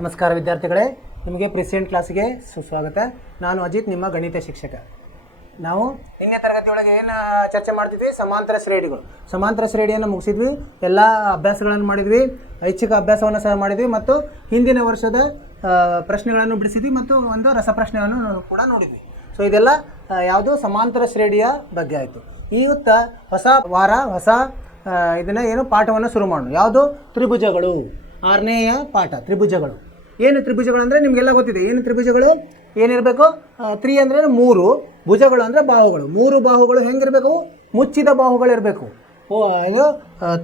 ನಮಸ್ಕಾರ ವಿದ್ಯಾರ್ಥಿಗಳೇ, ನಿಮಗೆ ಪ್ರೆಸೆಂಟ್ ಕ್ಲಾಸಿಗೆ ಸುಸ್ವಾಗತ. ನಾನು ಅಜಿತ್, ನಿಮ್ಮ ಗಣಿತ ಶಿಕ್ಷಕ. ನಾವು ನಿನ್ನೆ ತರಗತಿಯೊಳಗೆ ಏನು ಚರ್ಚೆ ಮಾಡ್ತಿದ್ವಿ? ಸಮಾಂತರ ಶ್ರೇಣಿಗಳು. ಸಮಾಂತರ ಶ್ರೇಣಿಯನ್ನು ಮುಗಿಸಿದ್ವಿ, ಎಲ್ಲ ಅಭ್ಯಾಸಗಳನ್ನು ಮಾಡಿದ್ವಿ, ಐಚ್ಛಿಕ ಅಭ್ಯಾಸವನ್ನು ಸಹ ಮಾಡಿದ್ವಿ ಮತ್ತು ಹಿಂದಿನ ವರ್ಷದ ಪ್ರಶ್ನೆಗಳನ್ನು ಬಿಡಿಸಿದ್ವಿ ಮತ್ತು ಒಂದು ರಸಪ್ರಶ್ನೆಯನ್ನು ಕೂಡ ನೋಡಿದ್ವಿ. ಸೊ ಇದೆಲ್ಲ ಯಾವುದು ಸಮಾಂತರ ಶ್ರೇಣಿಯ ಬಗ್ಗೆ ಆಯಿತು. ಇವತ್ತು ಹೊಸ ವಾರ, ಹೊಸ ಇದನ್ನು ಏನು ಪಾಠವನ್ನು ಶುರು ಮಾಡೋಣ. ಯಾವುದು? ತ್ರಿಭುಜಗಳು. 6ನೇಯ ಪಾಠ ತ್ರಿಭುಜಗಳು. ಏನು ತ್ರಿಭುಜಗಳು ಅಂದರೆ ನಿಮಗೆಲ್ಲ ಗೊತ್ತಿದೆ. ಏನು ತ್ರಿಭುಜಗಳು? ಏನಿರಬೇಕು? 3 ಅಂದರೆ 3, ಭುಜಗಳು ಅಂದರೆ ಬಾಹುಗಳು. 3 ಬಾಹುಗಳು ಹೆಂಗಿರಬೇಕು? ಮುಚ್ಚಿದ ಬಾಹುಗಳಿರಬೇಕು. ಇದು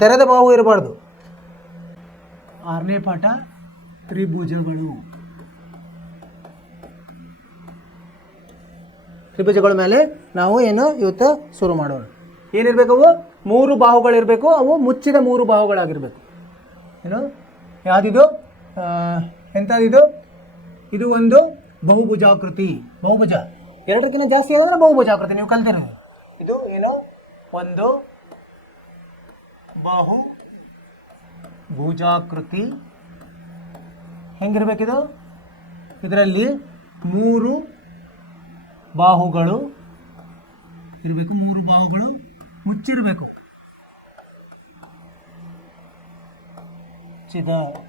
ತೆರೆದ ಬಾಹು ಇರಬಾರ್ದು. 6ನೇ ಪಾಠ ತ್ರಿಭುಜಗಳು. ತ್ರಿಭುಜಗಳ ಮೇಲೆ ನಾವು ಏನು ಇವತ್ತು ಶುರು ಮಾಡೋಣ. ಏನಿರಬೇಕು? ಅವು 3 ಬಾಹುಗಳಿರಬೇಕು. ಅವು ಮುಚ್ಚಿದ 3 ಬಾಹುಗಳಾಗಿರಬೇಕು. ಏನು ಯಾವುದಿದು? ಎಂಥದಿದು? ಇದು ಒಂದು ಬಹುಭುಜಾಕೃತಿ. ಬಹುಭುಜ ಎರಡಕ್ಕಿಂತ ಜಾಸ್ತಿ ಆದರೆ ಬಹುಭುಜಾಕೃತಿ. ನೀವು ಕಲ್ತಿರೋದು ಇದು ಏನು? ಒಂದು ಬಹುಭುಜಾಕೃತಿ. ಹೆಂಗಿರ್ಬೇಕಿದು? ಇದರಲ್ಲಿ 3 ಬಾಹುಗಳು ಇರಬೇಕು. 3 ಬಾಹುಗಳು ಮುಚ್ಚಿರಬೇಕು.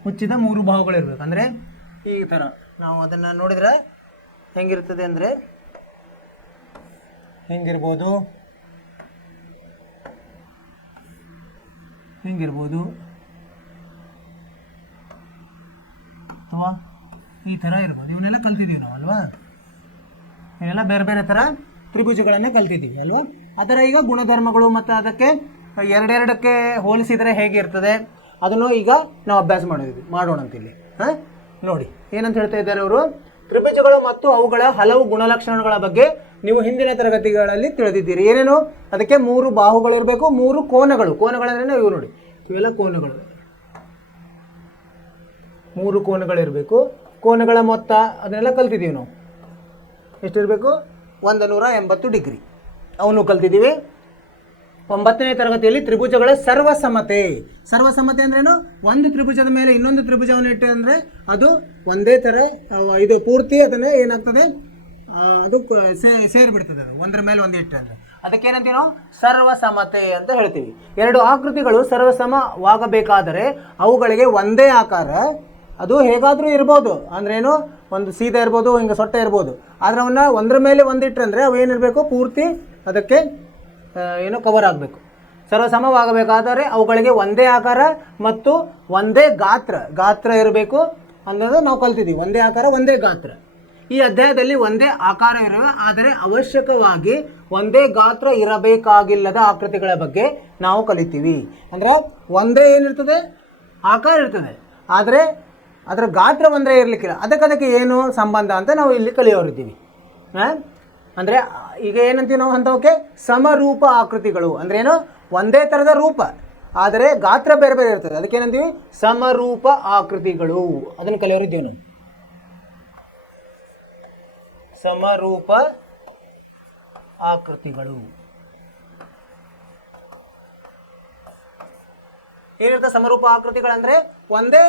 ಮುಚ್ಚಿದ 3 ಬಾಹುಗಳಿರ್ಬೇಕು. ಅಂದರೆ ಈ ಥರ ನಾವು ಅದನ್ನು ನೋಡಿದರೆ ಹೆಂಗಿರ್ತದೆ ಅಂದರೆ ಹೆಂಗಿರ್ಬೋದು? ಹಿಂಗಿರ್ಬೋದು ಅಥವಾ ಈ ಥರ ಇರ್ಬೋದು. ಇವನ್ನೆಲ್ಲ ಕಲ್ತಿದ್ದೀವಿ ನಾವು ಅಲ್ವಾ? ಇವನ್ನೆಲ್ಲ ಬೇರೆ ಬೇರೆ ಥರ ತ್ರಿಭುಜಗಳನ್ನೇ ಕಲ್ತಿದ್ದೀವಿ ಅಲ್ವಾ? ಅದರ ಈಗ ಗುಣಧರ್ಮಗಳು ಮತ್ತು ಅದಕ್ಕೆ ಎರಡೆರಡಕ್ಕೆ ಹೋಲಿಸಿದರೆ ಹೇಗಿರ್ತದೆ ಅದನ್ನು ಈಗ ನಾವು ಅಭ್ಯಾಸ ಮಾಡೋಣ ಅಂತಿಲ್ಲಿ. ನೋಡಿ ಏನಂತ ಹೇಳ್ತಾ ಇದ್ದಾರೆ ಅವರು? ತ್ರಿಭುಜಗಳು ಮತ್ತು ಅವುಗಳ ಹಲವು ಗುಣಲಕ್ಷಣಗಳ ಬಗ್ಗೆ ನೀವು ಹಿಂದಿನ ತರಗತಿಗಳಲ್ಲಿ ತಿಳಿದಿದ್ದೀರಿ. ಏನೇನು? ಅದಕ್ಕೆ 3 ಬಾಹುಗಳಿರಬೇಕು, 3 ಕೋನಗಳು. ಕೋನಗಳಂದ್ರೆ ಇವು ನೋಡಿ, ಇವೆಲ್ಲ ಕೋನಗಳು. 3 ಕೋನಗಳಿರಬೇಕು. ಕೋನಗಳ ಮೊತ್ತ ಅದನ್ನೆಲ್ಲ ಕಲ್ತಿದ್ದೀವಿ ನಾವು. ಎಷ್ಟಿರಬೇಕು? 180 ಡಿಗ್ರಿ. ಅವನು ಕಲ್ತಿದ್ದೀವಿ. 9ನೇ ತರಗತಿಯಲ್ಲಿ ತ್ರಿಭುಜಗಳ ಸರ್ವಸಮತೆ. ಸರ್ವಸಮತೆ ಅಂದ್ರೇನು? ಒಂದು ತ್ರಿಭುಜದ ಮೇಲೆ ಇನ್ನೊಂದು ತ್ರಿಭುಜವನ್ನು ಇಟ್ಟು ಅಂದರೆ ಅದು ಒಂದೇ ಥರ ಇದು ಪೂರ್ತಿ ಅದನ್ನು ಏನಾಗ್ತದೆ, ಅದು ಸೇರಿಬಿಡ್ತದೆ. ಅದು ಒಂದರ ಮೇಲೆ ಒಂದು ಇಟ್ಟು ಅಂದರೆ ಅದಕ್ಕೇನಂತೀವಿ ನಾವು? ಸರ್ವಸಮತೆ ಅಂತ ಹೇಳ್ತೀವಿ. 2 ಆಕೃತಿಗಳು ಸರ್ವಸಮವಾಗಬೇಕಾದರೆ ಅವುಗಳಿಗೆ ಒಂದೇ ಆಕಾರ, ಅದು ಹೇಗಾದರೂ ಇರ್ಬೋದು. ಅಂದ್ರೇನು? ಒಂದು ಸೀದಾ ಇರ್ಬೋದು, ಹಿಂಗೆ ಸೊಟ್ಟ ಇರ್ಬೋದು. ಆದರೆ ಅವನ್ನ ಒಂದರ ಮೇಲೆ ಒಂದಿಟ್ರೆ ಅಂದರೆ ಅವು ಏನಿರಬೇಕು? ಪೂರ್ತಿ ಅದಕ್ಕೆ ಏನು ಕವರ್ ಆಗಬೇಕು. ಸರ್ವಸಮವಾಗಬೇಕಾದರೆ ಅವುಗಳಿಗೆ ಒಂದೇ ಆಕಾರ ಮತ್ತು ಒಂದೇ ಗಾತ್ರ ಇರಬೇಕು ಅನ್ನೋದು ನಾವು ಕಲ್ತಿದ್ದೀವಿ. ಒಂದೇ ಆಕಾರ, ಒಂದೇ ಗಾತ್ರ. ಈ ಅಧ್ಯಾಯದಲ್ಲಿ ಒಂದೇ ಆಕಾರ ಇರುವೆ, ಆದರೆ ಅವಶ್ಯಕವಾಗಿ ಒಂದೇ ಗಾತ್ರ ಇರಬೇಕಾಗಿಲ್ಲದ ಆಕೃತಿಗಳ ಬಗ್ಗೆ ನಾವು ಕಲಿತೀವಿ. ಅಂದರೆ ಒಂದೇ ಏನಿರ್ತದೆ? ಆಕಾರ ಇರ್ತದೆ, ಆದರೆ ಅದರ ಗಾತ್ರ ಒಂದೇ ಇರಲಿಕ್ಕಿಲ್ಲ. ಅದಕ್ಕೆ ಏನು ಸಂಬಂಧ ಅಂತ ನಾವು ಇಲ್ಲಿ ಕಲಿಯೋರಿದ್ದೀವಿ. ಅಂದರೆ ಈಗ ಏನಂತೀವಿ ನಾವು ಅಂಥವಕ್ಕೆ? ಸಮರೂಪ ಆಕೃತಿಗಳು. ಅಂದ್ರೇನು? ಒಂದೇ ಥರದ ರೂಪ ಆದರೆ ಗಾತ್ರ ಬೇರೆ ಬೇರೆ ಇರ್ತದೆ. ಅದಕ್ಕೇನಂತೀವಿ? ಸಮರೂಪ ಆಕೃತಿಗಳು. ಅದನ್ನು ಕಲಿಯೋರಿದ್ದೀವಿ ನಾವು. ಸಮರೂಪ ಆಕೃತಿಗಳು ಏನಿರ್ತದೆ? ಸಮರೂಪ ಆಕೃತಿಗಳಂದರೆ ಒಂದೇ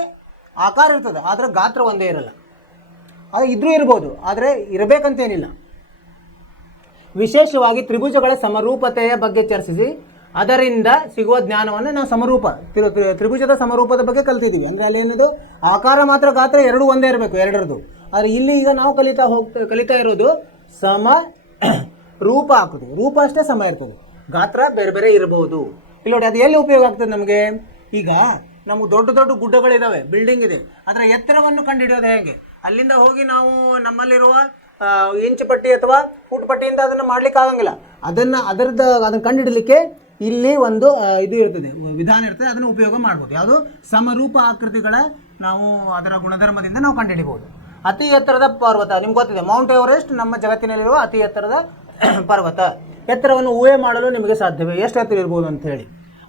ಆಕಾರ ಇರ್ತದೆ ಆದರೆ ಗಾತ್ರ ಒಂದೇ ಇರಲ್ಲ. ಅದು ಇದ್ರೂ ಇರ್ಬೋದು, ಆದರೆ ಇರಬೇಕಂತೇನಿಲ್ಲ. ವಿಶೇಷವಾಗಿ ತ್ರಿಭುಜಗಳ ಸಮರೂಪತೆಯ ಬಗ್ಗೆ ಚರ್ಚಿಸಿ ಅದರಿಂದ ಸಿಗುವ ಜ್ಞಾನವನ್ನು ನಾವು ತ್ರಿಭುಜದ ಸಮರೂಪದ ಬಗ್ಗೆ ಕಲ್ತಿದ್ದೀವಿ. ಅಂದರೆ ಅಲ್ಲಿ ಏನದು? ಆಕಾರ ಮಾತ್ರ, ಗಾತ್ರ ಎರಡೂ ಒಂದೇ ಇರಬೇಕು, ಎರಡರದು. ಆದರೆ ಇಲ್ಲಿ ಈಗ ನಾವು ಕಲಿತಾ ಇರೋದು ಸಮ ರೂಪ ಆಕೃತಿ. ರೂಪ ಅಷ್ಟೇ ಸಮ ಇರ್ತದೆ, ಗಾತ್ರ ಬೇರೆ ಬೇರೆ ಇರಬಹುದು. ಇಲ್ಲಿ ನೋಡಿ, ಅದು ಎಲ್ಲಿ ಉಪಯೋಗ ಆಗ್ತದೆ ನಮಗೆ? ಈಗ ನಮಗೆ ದೊಡ್ಡ ದೊಡ್ಡ ಗುಡ್ಡಗಳಿದ್ದಾವೆ, ಬಿಲ್ಡಿಂಗ್ ಇದೆ, ಅದರ ಎತ್ತರವನ್ನು ಕಂಡುಹಿಡಿಯೋದು ಹೇಗೆ? ಅಲ್ಲಿಂದ ಹೋಗಿ ನಾವು ನಮ್ಮಲ್ಲಿರುವ ಇಂಚು ಪಟ್ಟಿ ಅಥವಾ ಫುಟ್ ಪಟ್ಟಿಯಿಂದ ಅದನ್ನು ಮಾಡ್ಲಿಕ್ಕೆ ಆಗಂಗಿಲ್ಲ. ಅದನ್ನು ಕಂಡುಹಿಡಲಿಕ್ಕೆ ಇಲ್ಲಿ ಒಂದು ಇದು ಇರ್ತದೆ, ವಿಧಾನ ಇರ್ತದೆ. ಅದನ್ನು ಉಪಯೋಗ ಮಾಡ್ಬೋದು. ಯಾವುದು? ಸಮರೂಪ ಆಕೃತಿಗಳ ನಾವು ಅದರ ಗುಣಧರ್ಮದಿಂದ ನಾವು ಕಂಡುಹಿಡಿಬೋದು. ಅತಿ ಎತ್ತರದ ಪರ್ವತ ನಿಮ್ಗೆ ಗೊತ್ತಿದೆ, ಮೌಂಟ್ ಎವರೆಸ್ಟ್ ನಮ್ಮ ಜಗತ್ತಿನಲ್ಲಿರುವ ಅತಿ ಎತ್ತರದ ಪರ್ವತ. ಎತ್ತರವನ್ನು ಊಹೆ ಮಾಡಲು ನಿಮಗೆ ಸಾಧ್ಯವೇ? ಎಷ್ಟು ಎತ್ತರ ಇರ್ಬೋದು ಅಂತ ಹೇಳಿ.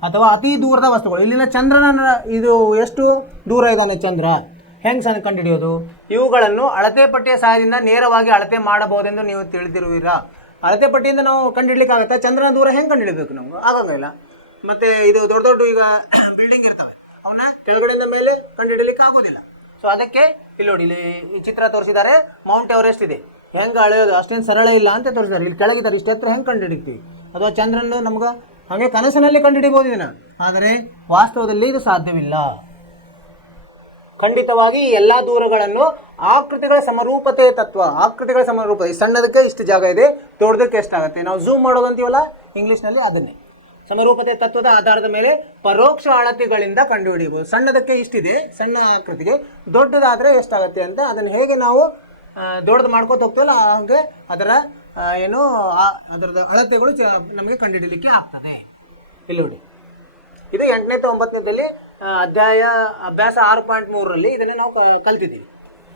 ಅಥವಾ ಅತಿ ದೂರದ ವಸ್ತುಗಳು. ಇಲ್ಲಿನ ಚಂದ್ರನ ಇದು ಎಷ್ಟು ದೂರ ಇದ್ದಾನೆ ಚಂದ್ರ, ಹೆಂಗೆ ಕಂಡುಹಿಡಿಯೋದು? ಇವುಗಳನ್ನು ಅಳತೆ ಪಟ್ಟಿಯ ಸಹಾಯದಿಂದ ನೇರವಾಗಿ ಅಳತೆ ಮಾಡಬಹುದೆಂದು ನೀವು ತಿಳಿದಿರುವಿರಾ? ಅಳತೆ ಪಟ್ಟಿಯಿಂದ ನಾವು ಕಂಡುಹಿಡ್ಲಿಕ್ಕಾಗತ್ತಾ? ಚಂದ್ರನ ದೂರ ಹೆಂಗೆ ಕಂಡುಹಿಡಬೇಕು? ನಮ್ಗೆ ಆಗಂಗಿಲ್ಲ. ಮತ್ತು ಇದು ದೊಡ್ಡ ದೊಡ್ಡ ಈಗ ಬಿಲ್ಡಿಂಗ್ ಇರ್ತವೆ, ಅವನ್ನ ಕೆಳಗಡೆಯಿಂದ ಮೇಲೆ ಕಂಡುಹಿಡಲಿಕ್ಕೆ ಆಗೋದಿಲ್ಲ. ಸೊ ಅದಕ್ಕೆ ಇಲ್ಲಿ ನೋಡಿ, ಇಲ್ಲಿ ಈ ಚಿತ್ರ ತೋರಿಸಿದ್ದಾರೆ. ಮೌಂಟ್ ಎವರೆಸ್ಟ್ ಇದೆ, ಹೆಂಗೆ ಅಳೆಯೋದು ಅಷ್ಟೇನು ಸರಳ ಇಲ್ಲ ಅಂತ ತೋರಿಸಿದ್ದಾರೆ. ಇಲ್ಲಿ ಕೆಳಗಿದ್ದಾರೆ, ಇಷ್ಟು ಹತ್ರ ಹೆಂಗೆ ಕಂಡುಹಿಡಿತೀವಿ? ಅಥವಾ ಚಂದ್ರನ ನಮ್ಗೆ ಹಾಗೆ ಕನಸಿನಲ್ಲಿ ಕಂಡುಹಿಡಿಬೋದು ಇದನ್ನು, ಆದರೆ ವಾಸ್ತವದಲ್ಲಿ ಇದು ಸಾಧ್ಯವಿಲ್ಲ. ಖಂಡಿತವಾಗಿ ಎಲ್ಲ ದೂರಗಳನ್ನು ಆಕೃತಿಗಳ ಸಮರೂಪತೆ ತತ್ವ, ಆಕೃತಿಗಳ ಸಮರೂಪ. ಈ ಸಣ್ಣದಕ್ಕೆ ಇಷ್ಟು ಜಾಗ ಇದೆ, ದೊಡ್ಡದಕ್ಕೆ ಎಷ್ಟಾಗುತ್ತೆ, ನಾವು ಝೂಮ್ ಮಾಡೋದು ಅಂತೀವಲ್ಲ ಇಂಗ್ಲೀಷ್ನಲ್ಲಿ, ಅದನ್ನೇ ಸಮರೂಪತೆ ತತ್ವದ ಆಧಾರದ ಮೇಲೆ ಪರೋಕ್ಷ ಅಳತೆಗಳಿಂದ ಕಂಡುಹಿಡಿಯಬಹುದು. ಸಣ್ಣದಕ್ಕೆ ಇಷ್ಟಿದೆ, ಸಣ್ಣ ಆಕೃತಿಗೆ, ದೊಡ್ಡದಾದರೆ ಎಷ್ಟಾಗುತ್ತೆ ಅಂತ ಅದನ್ನು ಹೇಗೆ ನಾವು ದೊಡ್ಡದು ಮಾಡ್ಕೋತ ಹೋಗ್ತೀವಲ್ಲ ಹಾಗೆ ಅದರ ಏನು ಅದರದ ಅಳತೆಗಳು ನಮಗೆ ಕಂಡುಹಿಡಲಿಕ್ಕೆ ಆಗ್ತದೆ. ಇಲ್ಲಿ ನೋಡಿ, ಇದು 8ನೇ ಮತ್ತು 9ನೇದಲ್ಲಿ ಅಭ್ಯಾಸ 6.3ರಲ್ಲಿ ಇದನ್ನು ನಾವು ಕಲ್ತಿದ್ದೀವಿ.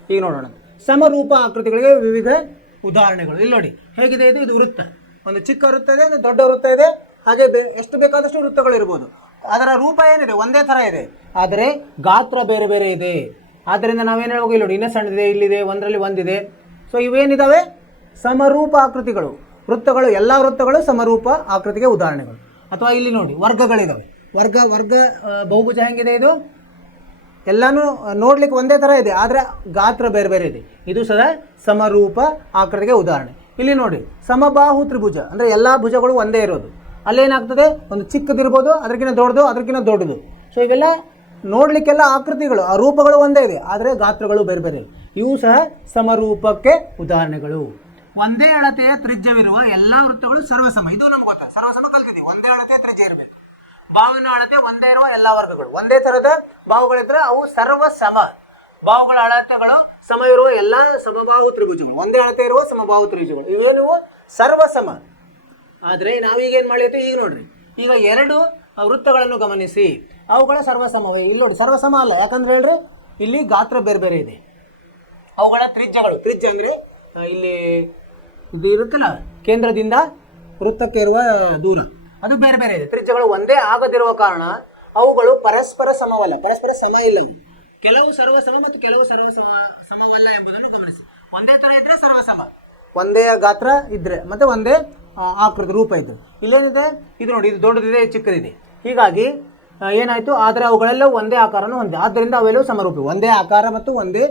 ಈಗ ನೋಡೋಣ, ಸಮರೂಪ ಆಕೃತಿಗಳಿಗೆ ವಿವಿಧ ಉದಾಹರಣೆಗಳು. ಇಲ್ಲಿ ನೋಡಿ ಹೇಗಿದೆ ಇದು. ಇದು ವೃತ್ತ, ಒಂದು ಚಿಕ್ಕ ವೃತ್ತ ಇದೆ, ಒಂದು ದೊಡ್ಡ ವೃತ್ತ ಇದೆ, ಹಾಗೆ ಎಷ್ಟು ಬೇಕಾದಷ್ಟು ವೃತ್ತಗಳು ಇರ್ಬೋದು. ಅದರ ರೂಪ ಏನಿದೆ ಒಂದೇ ಥರ ಇದೆ, ಆದರೆ ಗಾತ್ರ ಬೇರೆ ಬೇರೆ ಇದೆ. ಆದ್ದರಿಂದ ನಾವೇನು ಹೇಳ್ಬೇಕು, ಇಲ್ಲಿ ನೋಡಿ ಇನ್ನೂ ಸಣ್ಣದಿದೆ, ಇಲ್ಲಿದೆ, ಒಂದರಲ್ಲಿ ಒಂದಿದೆ. ಸೊ ಇವೇನಿದ್ದಾವೆ ಸಮರೂಪ ಆಕೃತಿಗಳು, ವೃತ್ತಗಳು. ಎಲ್ಲ ವೃತ್ತಗಳು ಸಮರೂಪ ಆಕೃತಿಗೆ ಉದಾಹರಣೆಗಳು. ಅಥವಾ ಇಲ್ಲಿ ನೋಡಿ ವರ್ಗಗಳಿದ್ದಾವೆ. ವರ್ಗ ಬಹುಭುಜ ಹೆಂಗಿದೆ, ಇದು ಎಲ್ಲನೂ ನೋಡ್ಲಿಕ್ಕೆ ಒಂದೇ ಥರ ಇದೆ, ಆದರೆ ಗಾತ್ರ ಬೇರೆ ಬೇರೆ ಇದೆ. ಇದು ಸದಾ ಸಮರೂಪ ಆಕೃತಿಗೆ ಉದಾಹರಣೆ. ಇಲ್ಲಿ ನೋಡಿ ಸಮಬಾಹು ತ್ರಿಭುಜ, ಅಂದರೆ ಎಲ್ಲ ಭುಜಗಳು ಒಂದೇ ಇರೋದು. ಅಲ್ಲೇನಾಗ್ತದೆ, ಒಂದು ಚಿಕ್ಕದಿರ್ಬೋದು, ಅದಕ್ಕಿಂತ ದೊಡ್ಡದು, ಅದಕ್ಕಿಂತ ದೊಡ್ಡದು. ಸೊ ಇವೆಲ್ಲ ನೋಡಲಿಕ್ಕೆಲ್ಲ ಆಕೃತಿಗಳು, ಆ ರೂಪಗಳು ಒಂದೇ ಇದೆ, ಆದರೆ ಗಾತ್ರಗಳು ಬೇರೆ ಬೇರೆ. ಇವು ಸಹ ಸಮರೂಪಕ್ಕೆ ಉದಾಹರಣೆಗಳು. ಒಂದೇ ಅಳತೆಯ ತ್ರಿಜ್ಯವಿರುವ ಎಲ್ಲ ವೃತ್ತಗಳು ಸರ್ವಸಮ. ಇದು ನಮ್ಗೆ ಗೊತ್ತಾ, ಸರ್ವಸಮ ಕಲ್ತಿದ್ದೀವಿ. ಒಂದೇ ಅಳತೆಯ ತ್ರಿಜ್ಯ ಇರಬೇಕು. ಬಾವಿನ ಅಳತೆ ಒಂದೇ ಇರುವ ಎಲ್ಲ ವರ್ಗಗಳು, ಒಂದೇ ಥರದ ಬಾಹುಗಳಿದ್ರೆ ಅವು ಸರ್ವಸಮ. ಬಾಹುಗಳ ಅಳತೆಗಳು ಸಮ ಇರುವ ಎಲ್ಲ ಸಮಬಾಹು ತ್ರಿಭುಜಗಳು, ಒಂದೇ ಅಳತೆ ಇರುವ ಸಮಬಾಹು ತ್ರಿಭುಜಗಳು, ಇವೇನು ಸರ್ವಸಮ. ಆದರೆ ನಾವೀಗೇನು ಮಾಡಿರ್ತೀವಿ, ಈಗ ನೋಡ್ರಿ, ಈಗ 2 ವೃತ್ತಗಳನ್ನು ಗಮನಿಸಿ, ಅವುಗಳ ಸರ್ವಸಮವೇ. ಇಲ್ಲಿ ನೋಡಿ ಸರ್ವಸಮ ಅಲ್ಲ, ಯಾಕಂದ್ರೆ ಹೇಳ್ರಿ ಇಲ್ಲಿ ಗಾತ್ರ ಬೇರೆ ಬೇರೆ ಇದೆ. ಅವುಗಳ ತ್ರಿಜ್ಯಗಳು, ತ್ರಿಜ್ಯ ಅಂದರೆ ಇಲ್ಲಿ ಇದು ಇರುತ್ತಲ್ಲ, ಕೇಂದ್ರದಿಂದ ವೃತ್ತಕ್ಕೆ ಇರುವ ದೂರ, ಅದು ಬೇರೆ ಬೇರೆ ಇದೆ. ತ್ರಿಜ್ಯಗಳು ಒಂದೇ ಆಗದಿರುವ ಕಾರಣ ಅವುಗಳು ಪರಸ್ಪರ ಸಮವಲ್ಲ, ಪರಸ್ಪರ ಸಮ ಇಲ್ಲ. ಕೆಲವು ಸರ್ವಸಮ ಮತ್ತು ಕೆಲವು ಸಮವಲ್ಲ ಎಂಬುದನ್ನು ಗಮನಿಸಿ. ಒಂದೇ ಥರ ಇದ್ರೆ ಸರ್ವಸಮ, ಒಂದೇ ಗಾತ್ರ ಇದ್ರೆ ಮತ್ತೆ ಒಂದೇ ಆಕೃತಿ ರೂಪ ಇದ್ರೆ. ಇಲ್ಲೇನಿದೆ, ಇದು ನೋಡಿ, ಇದು ದೊಡ್ಡದಿದೆ, ಚಿಕ್ಕದಿದೆ. ಹೀಗಾಗಿ ಏನಾಯಿತು, ಆದರೆ ಅವುಗಳೆಲ್ಲವೂ ಒಂದೇ ಆಕಾರನೂ ಹೊಂದಿದೆ, ಆದ್ದರಿಂದ ಅವೆಲ್ಲವೂ ಸಮರೂಪಿ. ಒಂದೇ ಆಕಾರ ಮತ್ತು ಒಂದೇ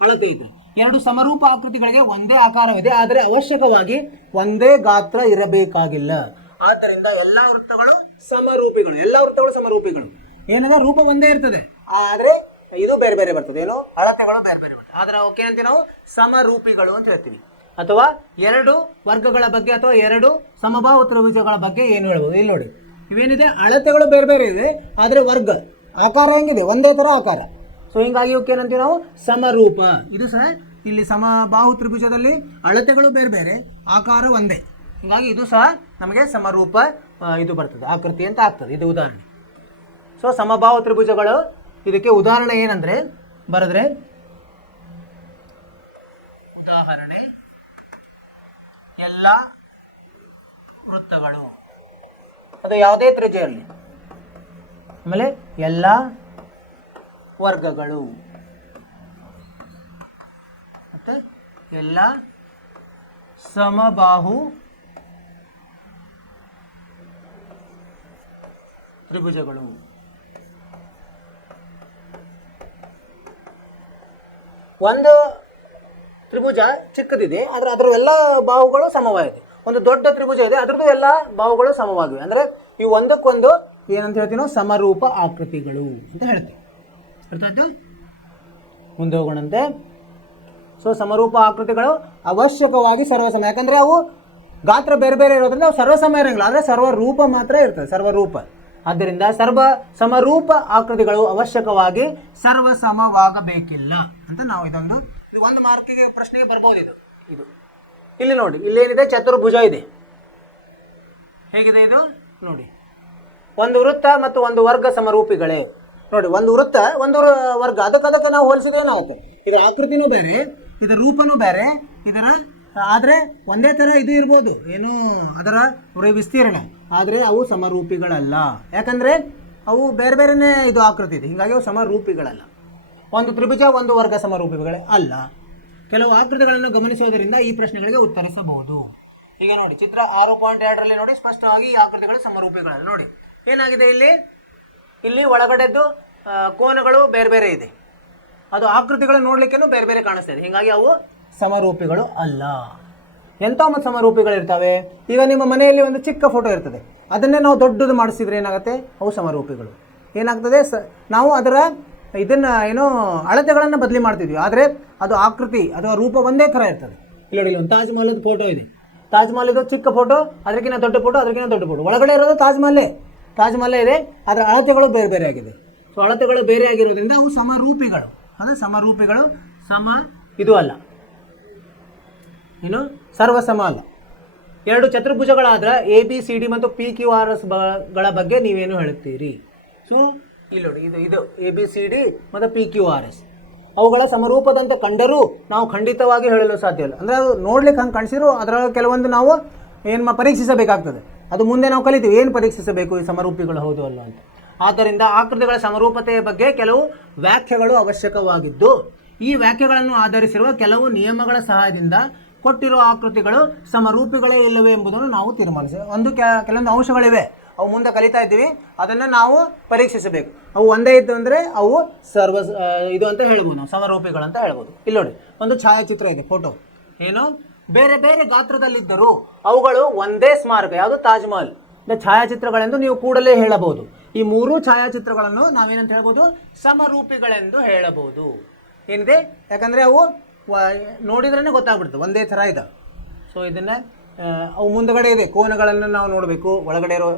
ಅಳತೆ ಇದೆ. 2 ಸಮರೂಪ ಆಕೃತಿಗಳಿಗೆ ಒಂದೇ ಆಕಾರವಿದೆ, ಆದರೆ ಅವಶ್ಯಕವಾಗಿ ಒಂದೇ ಗಾತ್ರ ಇರಬೇಕಾಗಿಲ್ಲ. ಆದ್ದರಿಂದ ಎಲ್ಲ ವೃತ್ತಗಳು ಸಮರೂಪಿಗಳು, ಎಲ್ಲ ವೃತ್ತಗಳು ಸಮರೂಪಿಗಳು. ಏನಿದೆ, ರೂಪ ಒಂದೇ ಇರ್ತದೆ, ಆದರೆ ಇದು ಬೇರೆ ಬೇರೆ ಬರ್ತದೆ, ಏನು ಅಳತೆಗಳು ಬೇರೆ ಬೇರೆ ಬರ್ತದೆ. ಆದರೆ ಅವಕ್ಕೆ ಏನಂತೀವಿ ನಾವು ಸಮರೂಪಿಗಳು ಅಂತ ಹೇಳ್ತೀವಿ. ಅಥವಾ 2 ವರ್ಗಗಳ ಬಗ್ಗೆ ಅಥವಾ 2 ಸಮಬಾಹು ತ್ರಿಭುಜಗಳ ಬಗ್ಗೆ ಏನು ಹೇಳ್ಬೋದು. ಇಲ್ಲಿ ನೋಡಿ, ಇವೇನಿದೆ ಅಳತೆಗಳು ಬೇರೆ ಬೇರೆ ಇದೆ, ಆದರೆ ವರ್ಗ ಆಕಾರ ಹೆಂಗಿದೆ, ಒಂದೇ ಥರ ಆಕಾರ. ಸೊ ಹಿಂಗಾಗಿ ಇವಕ್ಕೆ ಏನಂತೀವಿ ನಾವು ಸಮರೂಪ. ಇದು ಸಹ ಇಲ್ಲಿ ಸಮಬಾಹು ತ್ರಿಭುಜದಲ್ಲಿ ಅಳತೆಗಳು ಬೇರೆ ಬೇರೆ, ಆಕಾರ ಒಂದೇ. ಹೀಗಾಗಿ ಇದು ಸಹ ನಮಗೆ ಸಮರೂಪ ಇದು ಬರ್ತದೆ, ಆಕೃತಿ ಅಂತ ಆಗ್ತದೆ. ಇದು ಉದಾಹರಣೆ. ಸೊ ಸಮಬಾಹು ತ್ರಿಭುಜಗಳು ಇದಕ್ಕೆ ಉದಾಹರಣೆ ಏನಂದರೆ ಬರೆದ್ರೆ, ಉದಾಹರಣೆ ಎಲ್ಲ ವೃತ್ತಗಳು, ಅದು ಯಾವುದೇ ತ್ರಿಜ್ಯ ಇರಲಿ. ಆಮೇಲೆ ಎಲ್ಲ ವರ್ಗಗಳು, ಮತ್ತೆ ಎಲ್ಲ ಸಮಬಾಹು ತ್ರಿಭುಜಗಳು. ಒಂದು ತ್ರಿಭುಜ ಚಿಕ್ಕದಿದೆ, ಆದರೆ ಅದರ ಎಲ್ಲ ಬಾಹುಗಳು ಸಮವಾಗಿದೆ. ಒಂದು ದೊಡ್ಡ ತ್ರಿಭುಜ ಇದೆ, ಅದರದ್ದು ಎಲ್ಲ ಬಾಹುಗಳು ಸಮವಾಗಿವೆ. ಅಂದರೆ ಇವು ಒಂದಕ್ಕೊಂದು ಏನಂತ ಹೇಳ್ತೀವಿ ನಾವು, ಸಮರೂಪ ಆಕೃತಿಗಳು ಅಂತ ಹೇಳ್ತೀವಿ. ಅರ್ಥ ಆಯ್ತು? ಮುಂದೆ ಹೋಗೋಣಂತೆ. ಸೊ ಸಮರೂಪ ಆಕೃತಿಗಳು ಅವಶ್ಯಕವಾಗಿ ಸರ್ವಸಮ, ಯಾಕಂದರೆ ಅವು ಗಾತ್ರ ಬೇರೆ ಬೇರೆ ಇರೋದ್ರಿಂದ ಅವು ಸರ್ವಸಮ ಇರೋಂಗಿಲ್ಲ, ಆದರೆ ಸರ್ವರೂಪ ಮಾತ್ರ ಇರ್ತದೆ, ಸರ್ವರೂಪ. ಆದ್ದರಿಂದ ಸಮರೂಪ ಆಕೃತಿಗಳು ಅವಶ್ಯಕವಾಗಿ ಸರ್ವಸಮವಾಗಬೇಕಿಲ್ಲ ಅಂತ ನಾವು ಇದು ಒಂದು ಮಾರ್ಕಿಗೆ ಪ್ರಶ್ನೆಗೆ ಬರ್ಬೋದು. ಇದು ಇಲ್ಲಿ ನೋಡಿ, ಇಲ್ಲೇನಿದೆ, ಚತುರ್ಭುಜ ಇದೆ. ಹೇಗಿದೆ ಇದು ನೋಡಿ, ಒಂದು ವೃತ್ತ ಮತ್ತು ಒಂದು ವರ್ಗ ಸಮರೂಪಿಗಳೇ. ನೋಡಿ, ಒಂದು ವೃತ್ತ ಒಂದು ವರ್ಗ, ಅದಕ್ಕೆ ನಾವು ಹೋಲಿಸಿದ್ರೆ ಏನಾಗುತ್ತೆ, ಇದರ ಆಕೃತಿನೂ ಬೇರೆ, ಇದರ ರೂಪನೂ ಬೇರೆ, ಇದರ ಆದರೆ ಒಂದೇ ಥರ ಇದು ಇರ್ಬೋದು, ಏನು ಅದರ ವಿಸ್ತೀರ್ಣ, ಆದರೆ ಅವು ಸಮರೂಪಿಗಳಲ್ಲ. ಯಾಕಂದರೆ ಅವು ಬೇರೆ ಬೇರೆನೇ ಇದು ಆಕೃತಿ ಇದೆ, ಹೀಗಾಗಿ ಅವು ಸಮರೂಪಿಗಳಲ್ಲ. ಒಂದು ತ್ರಿಭುಜ ಒಂದು ವರ್ಗ ಸಮರೂಪಿಗಳೇ ಅಲ್ಲ. ಕೆಲವು ಆಕೃತಿಗಳನ್ನು ಗಮನಿಸೋದರಿಂದ ಈ ಪ್ರಶ್ನೆಗಳಿಗೆ ಉತ್ತರಿಸಬಹುದು. ಈಗ ನೋಡಿ, ಚಿತ್ರ 6.2ರಲ್ಲಿ ನೋಡಿ, ಸ್ಪಷ್ಟವಾಗಿ ಈ ಆಕೃತಿಗಳು ಸಮರೂಪಿಗಳಲ್ಲ. ನೋಡಿ ಏನಾಗಿದೆ, ಇಲ್ಲಿ ಒಳಗಡೆದ್ದು ಕೋನಗಳು ಬೇರೆ ಬೇರೆ ಇದೆ, ಅದು ಆಕೃತಿಗಳು ನೋಡ್ಲಿಕ್ಕೇನು ಬೇರೆ ಬೇರೆ ಕಾಣಿಸ್ತದೆ, ಹೀಗಾಗಿ ಅವು ಸಮರೂಪಿಗಳು ಅಲ್ಲ. ಎಂಥ ಮತ್ತು ಸಮರೂಪಿಗಳಿರ್ತವೆ? ಈಗ ನಿಮ್ಮ ಮನೆಯಲ್ಲಿ ಒಂದು ಚಿಕ್ಕ ಫೋಟೋ ಇರ್ತದೆ, ಅದನ್ನೇ ನಾವು ದೊಡ್ಡದು ಮಾಡಿಸಿದ್ರೆ ಏನಾಗುತ್ತೆ? ಅವು ಸಮರೂಪಿಗಳು. ಏನಾಗ್ತದೆ? ನಾವು ಅದರ ಇದನ್ನು ಏನೋ ಅಳತೆಗಳನ್ನು ಬದಲಿ ಮಾಡ್ತಿದ್ವಿ, ಆದರೆ ಅದು ಆಕೃತಿ ಅಥವಾ ರೂಪ ಒಂದೇ ಥರ ಇರ್ತದೆ. ಇಲ್ಲಿ ಒಂದು ತಾಜ್ ಮಹಲದ ಫೋಟೋ ಇದೆ, ತಾಜ್ ಮಹಲ್ ಇದು ಚಿಕ್ಕ ಫೋಟೋ, ಅದಕ್ಕಿಂತ ದೊಡ್ಡ ಫೋಟೋ, ಅದಕ್ಕಿಂತ ದೊಡ್ಡ ಫೋಟೋ, ಒಳಗಡೆ ಇರೋದು ತಾಜ್ ಮಹಲ್ ಇದೆ, ಅದರ ಅಳತೆಗಳು ಬೇರೆ ಬೇರೆ ಆಗಿದೆ. ಸೊ ಅಳತೆಗಳು ಬೇರೆ ಆಗಿರೋದ್ರಿಂದ ಅವು ಸಮರೂಪಿಗಳು. ಅದು ಸಮರೂಪಿಗಳು, ಇದು ಅಲ್ಲ, ಏನು ಸರ್ವಸಮ ಅಲ್ಲ. ಎರಡು ಚತುರ್ಭುಜಗಳಾದ ABCD ಮತ್ತು PQRS ಗಳ ಬಗ್ಗೆ ನೀವೇನು ಹೇಳುತ್ತೀರಿ? ಸೊ ಇಲ್ಲಿ ನೋಡಿ, ಇದು ABCD ಮತ್ತು PQRS ಅವುಗಳ ಸಮರೂಪದಂತೆ ಕಂಡರೂ ನಾವು ಖಂಡಿತವಾಗಿ ಹೇಳಲು ಸಾಧ್ಯ ಇಲ್ಲ. ಅಂದರೆ ಅದು ನೋಡ್ಲಿಕ್ಕೆ ಹಂಗೆ ಕಾಣಿಸಿದ್ರು ಅದರೊಳಗೆ ಕೆಲವೊಂದು ನಾವು ಏನು ಪರೀಕ್ಷಿಸಬೇಕಾಗ್ತದೆ. ಅದು ಮುಂದೆ ನಾವು ಕಲಿತೀವಿ, ಏನು ಪರೀಕ್ಷಿಸಬೇಕು ಈ ಸಮರೂಪಿಗಳು ಹೌದು ಅಲ್ಲ ಅಂತ. ಆದ್ದರಿಂದ ಆಕೃತಿಗಳ ಸಮರೂಪತೆಯ ಬಗ್ಗೆ ಕೆಲವು ವ್ಯಾಖ್ಯೆಗಳು ಅವಶ್ಯಕವಾಗಿದ್ದು, ಈ ವ್ಯಾಖ್ಯೆಗಳನ್ನು ಆಧರಿಸಿರುವ ಕೆಲವು ನಿಯಮಗಳ ಸಹಾಯದಿಂದ ಕೊಟ್ಟಿರುವ ಆಕೃತಿಗಳು ಸಮರೂಪಿಗಳೇ ಇಲ್ಲವೇ ಎಂಬುದನ್ನು ನಾವು ತೀರ್ಮಾನಿಸಬೇಕು. ಕೆಲವೊಂದು ಅಂಶಗಳಿವೆ, ಅವು ಮುಂದೆ ಕಲಿತಾ ಇದ್ದೀವಿ, ಅದನ್ನು ನಾವು ಪರೀಕ್ಷಿಸಬೇಕು. ಅವು ಒಂದೇ ಇದ್ದು ಅಂದರೆ ಅವು ಇದು ಅಂತ ಹೇಳ್ಬೋದು, ನಾವು ಸಮರೂಪಿಗಳಂತ ಹೇಳ್ಬೋದು. ಇಲ್ಲಿ ನೋಡಿ, ಒಂದು ಛಾಯಾಚಿತ್ರ ಇದೆ, ಫೋಟೋ ಏನು ಬೇರೆ ಬೇರೆ ಗಾತ್ರದಲ್ಲಿದ್ದರೂ ಅವುಗಳು ಒಂದೇ ಸ್ಮಾರಕ, ಯಾವುದು? ತಾಜ್ ಮಹಲ್ ಛಾಯಾಚಿತ್ರಗಳೆಂದು ನೀವು ಕೂಡಲೇ ಹೇಳಬಹುದು. ಈ ಮೂರು ಛಾಯಾಚಿತ್ರಗಳನ್ನು ನಾವೇನಂತ ಹೇಳ್ಬೋದು? ಸಮರೂಪಿಗಳೆಂದು ಹೇಳಬಹುದು. ಏನಿದೆ? ಯಾಕಂದರೆ ಅವು ನೋಡಿದ್ರೇ ಗೊತ್ತಾಗ್ಬಿಡ್ತದೆ ಒಂದೇ ಥರ ಇದೆ. ಸೊ ಇದನ್ನು ಅವು ಮುಂದಗಡೆ ಇದೆ, ಕೋನಗಳನ್ನು ನಾವು ನೋಡಬೇಕು, ಒಳಗಡೆ ಇರೋ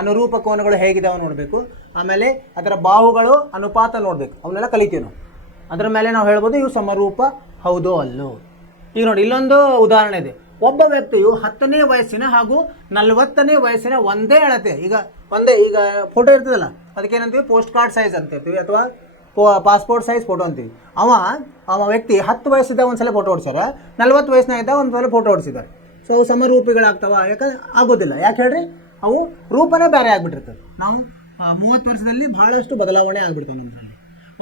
ಅನುರೂಪ ಕೋನಗಳು ಹೇಗಿದಾವೆ ನೋಡಬೇಕು, ಆಮೇಲೆ ಅದರ ಬಾಹುಗಳು ಅನುಪಾತ ನೋಡಬೇಕು, ಅವನ್ನೆಲ್ಲ ಕಲಿತೀವಿ ನಾವು. ಅದರ ಮೇಲೆ ನಾವು ಹೇಳ್ಬೋದು ಇವು ಸಮರೂಪ ಹೌದೋ ಅಲ್ಲೋ. ಈಗ ನೋಡಿ, ಇಲ್ಲೊಂದು ಉದಾಹರಣೆ ಇದೆ. ಒಬ್ಬ ವ್ಯಕ್ತಿಯು 10ನೇ ವಯಸ್ಸಿನ ಹಾಗೂ 40ನೇ ವಯಸ್ಸಿನ ಒಂದೇ ಅಳತೆ, ಈಗ ಫೋಟೋ ಇರ್ತದಲ್ಲ, ಅದಕ್ಕೇನಂತೀವಿ? ಪೋಸ್ಟ್ ಕಾರ್ಡ್ ಸೈಜ್ ಅಂತ ಇರ್ತೀವಿ, ಅಥವಾ ಪಾಸ್ಪೋರ್ಟ್ ಸೈಜ್ ಫೋಟೋ ಅಂತೀವಿ. ಅವ ವ್ಯಕ್ತಿ 10 ವಯಸ್ಸಿದ್ದ ಒಂದ್ಸಲ ಫೋಟೋ ಹೊಡ್ಸ್ಯಾರ, 40 ವಯಸ್ಸಿನಾಗಿದ್ದ ಒಂದ್ಸಲ ಫೋಟೋ ಹೊಡ್ಸಿದ್ದಾರೆ. ಸೊ ಅವು ಸಮರೂಪಿಗಳಾಗ್ತಾವ? ಯಾಕಂದ್ರೆ ಆಗೋದಿಲ್ಲ. ಯಾಕೆ ಹೇಳ್ರಿ? ಅವು ರೂಪನೇ ಬೇರೆ ಆಗ್ಬಿಟ್ಟಿರ್ತದೆ. ನಾವು 30 ವರ್ಷದಲ್ಲಿ ಬಹಳಷ್ಟು ಬದಲಾವಣೆ ಆಗ್ಬಿಡ್ತಾವೆ ನಮ್ಮಲ್ಲಿ.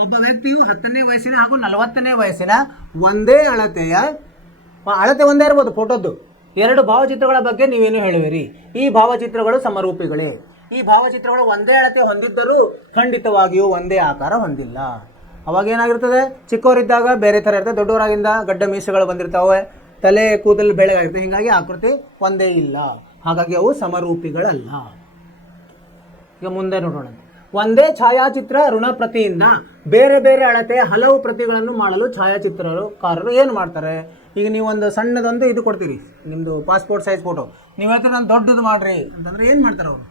ಒಬ್ಬ ವ್ಯಕ್ತಿಯು 10ನೇ ವಯಸ್ಸಿನ ಹಾಗೂ 40ನೇ ವಯಸ್ಸಿನ ಒಂದೇ ಅಳತೆ ಒಂದೇ ಇರ್ಬೋದು ಫೋಟೋದ್ದು. ಎರಡು ಭಾವಚಿತ್ರಗಳ ಬಗ್ಗೆ ನೀವೇನು ಹೇಳುವಿರಿ? ಈ ಭಾವಚಿತ್ರಗಳು ಸಮರೂಪಿಗಳೇ. ಈ ಭಾವಚಿತ್ರಗಳು ಒಂದೇ ಅಳತೆ ಹೊಂದಿದ್ದರೂ ಖಂಡಿತವಾಗಿಯೂ ಒಂದೇ ಆಕಾರ ಹೊಂದಿಲ್ಲ. ಅವಾಗ ಏನಾಗಿರ್ತದೆ? ಚಿಕ್ಕವರಿದ್ದಾಗ ಬೇರೆ ಥರ ಇರ್ತದೆ, ದೊಡ್ಡವರಾಗಿಂದ ಗಡ್ಡ ಮೀಸೆಗಳು ಬಂದಿರ್ತಾವೆ, ತಲೆ ಕೂದಲು ಬೆಳಗಾಗಿರ್ತದೆ, ಹೀಗಾಗಿ ಆಕೃತಿ ಒಂದೇ ಇಲ್ಲ. ಹಾಗಾಗಿ ಅವು ಸಮರೂಪಿಗಳಲ್ಲ. ಈಗ ಮುಂದೆ ನೋಡೋಣ. ಒಂದೇ ಛಾಯಾಚಿತ್ರ ಋಣಪ್ರತಿಯಿಂದ ಬೇರೆ ಬೇರೆ ಅಳತೆಯ ಹಲವು ಪ್ರತಿಗಳನ್ನು ಮಾಡಲು ಛಾಯಾಚಿತ್ರಕಾರರು ಏನು ಮಾಡ್ತಾರೆ? ಈಗ ನೀವು ಒಂದು ಸಣ್ಣದೊಂದು ಇದು ಕೊಡ್ತೀರಿ, ನಿಮ್ಮದು ಪಾಸ್ಪೋರ್ಟ್ ಸೈಜ್ ಫೋಟೋ, ನೀವು ಹೇಳ್ತೀರಿ ನಾನು ದೊಡ್ಡದು ಮಾಡ್ರಿ ಅಂತಂದರೆ ಏನು ಮಾಡ್ತಾರೆ ಅವರು?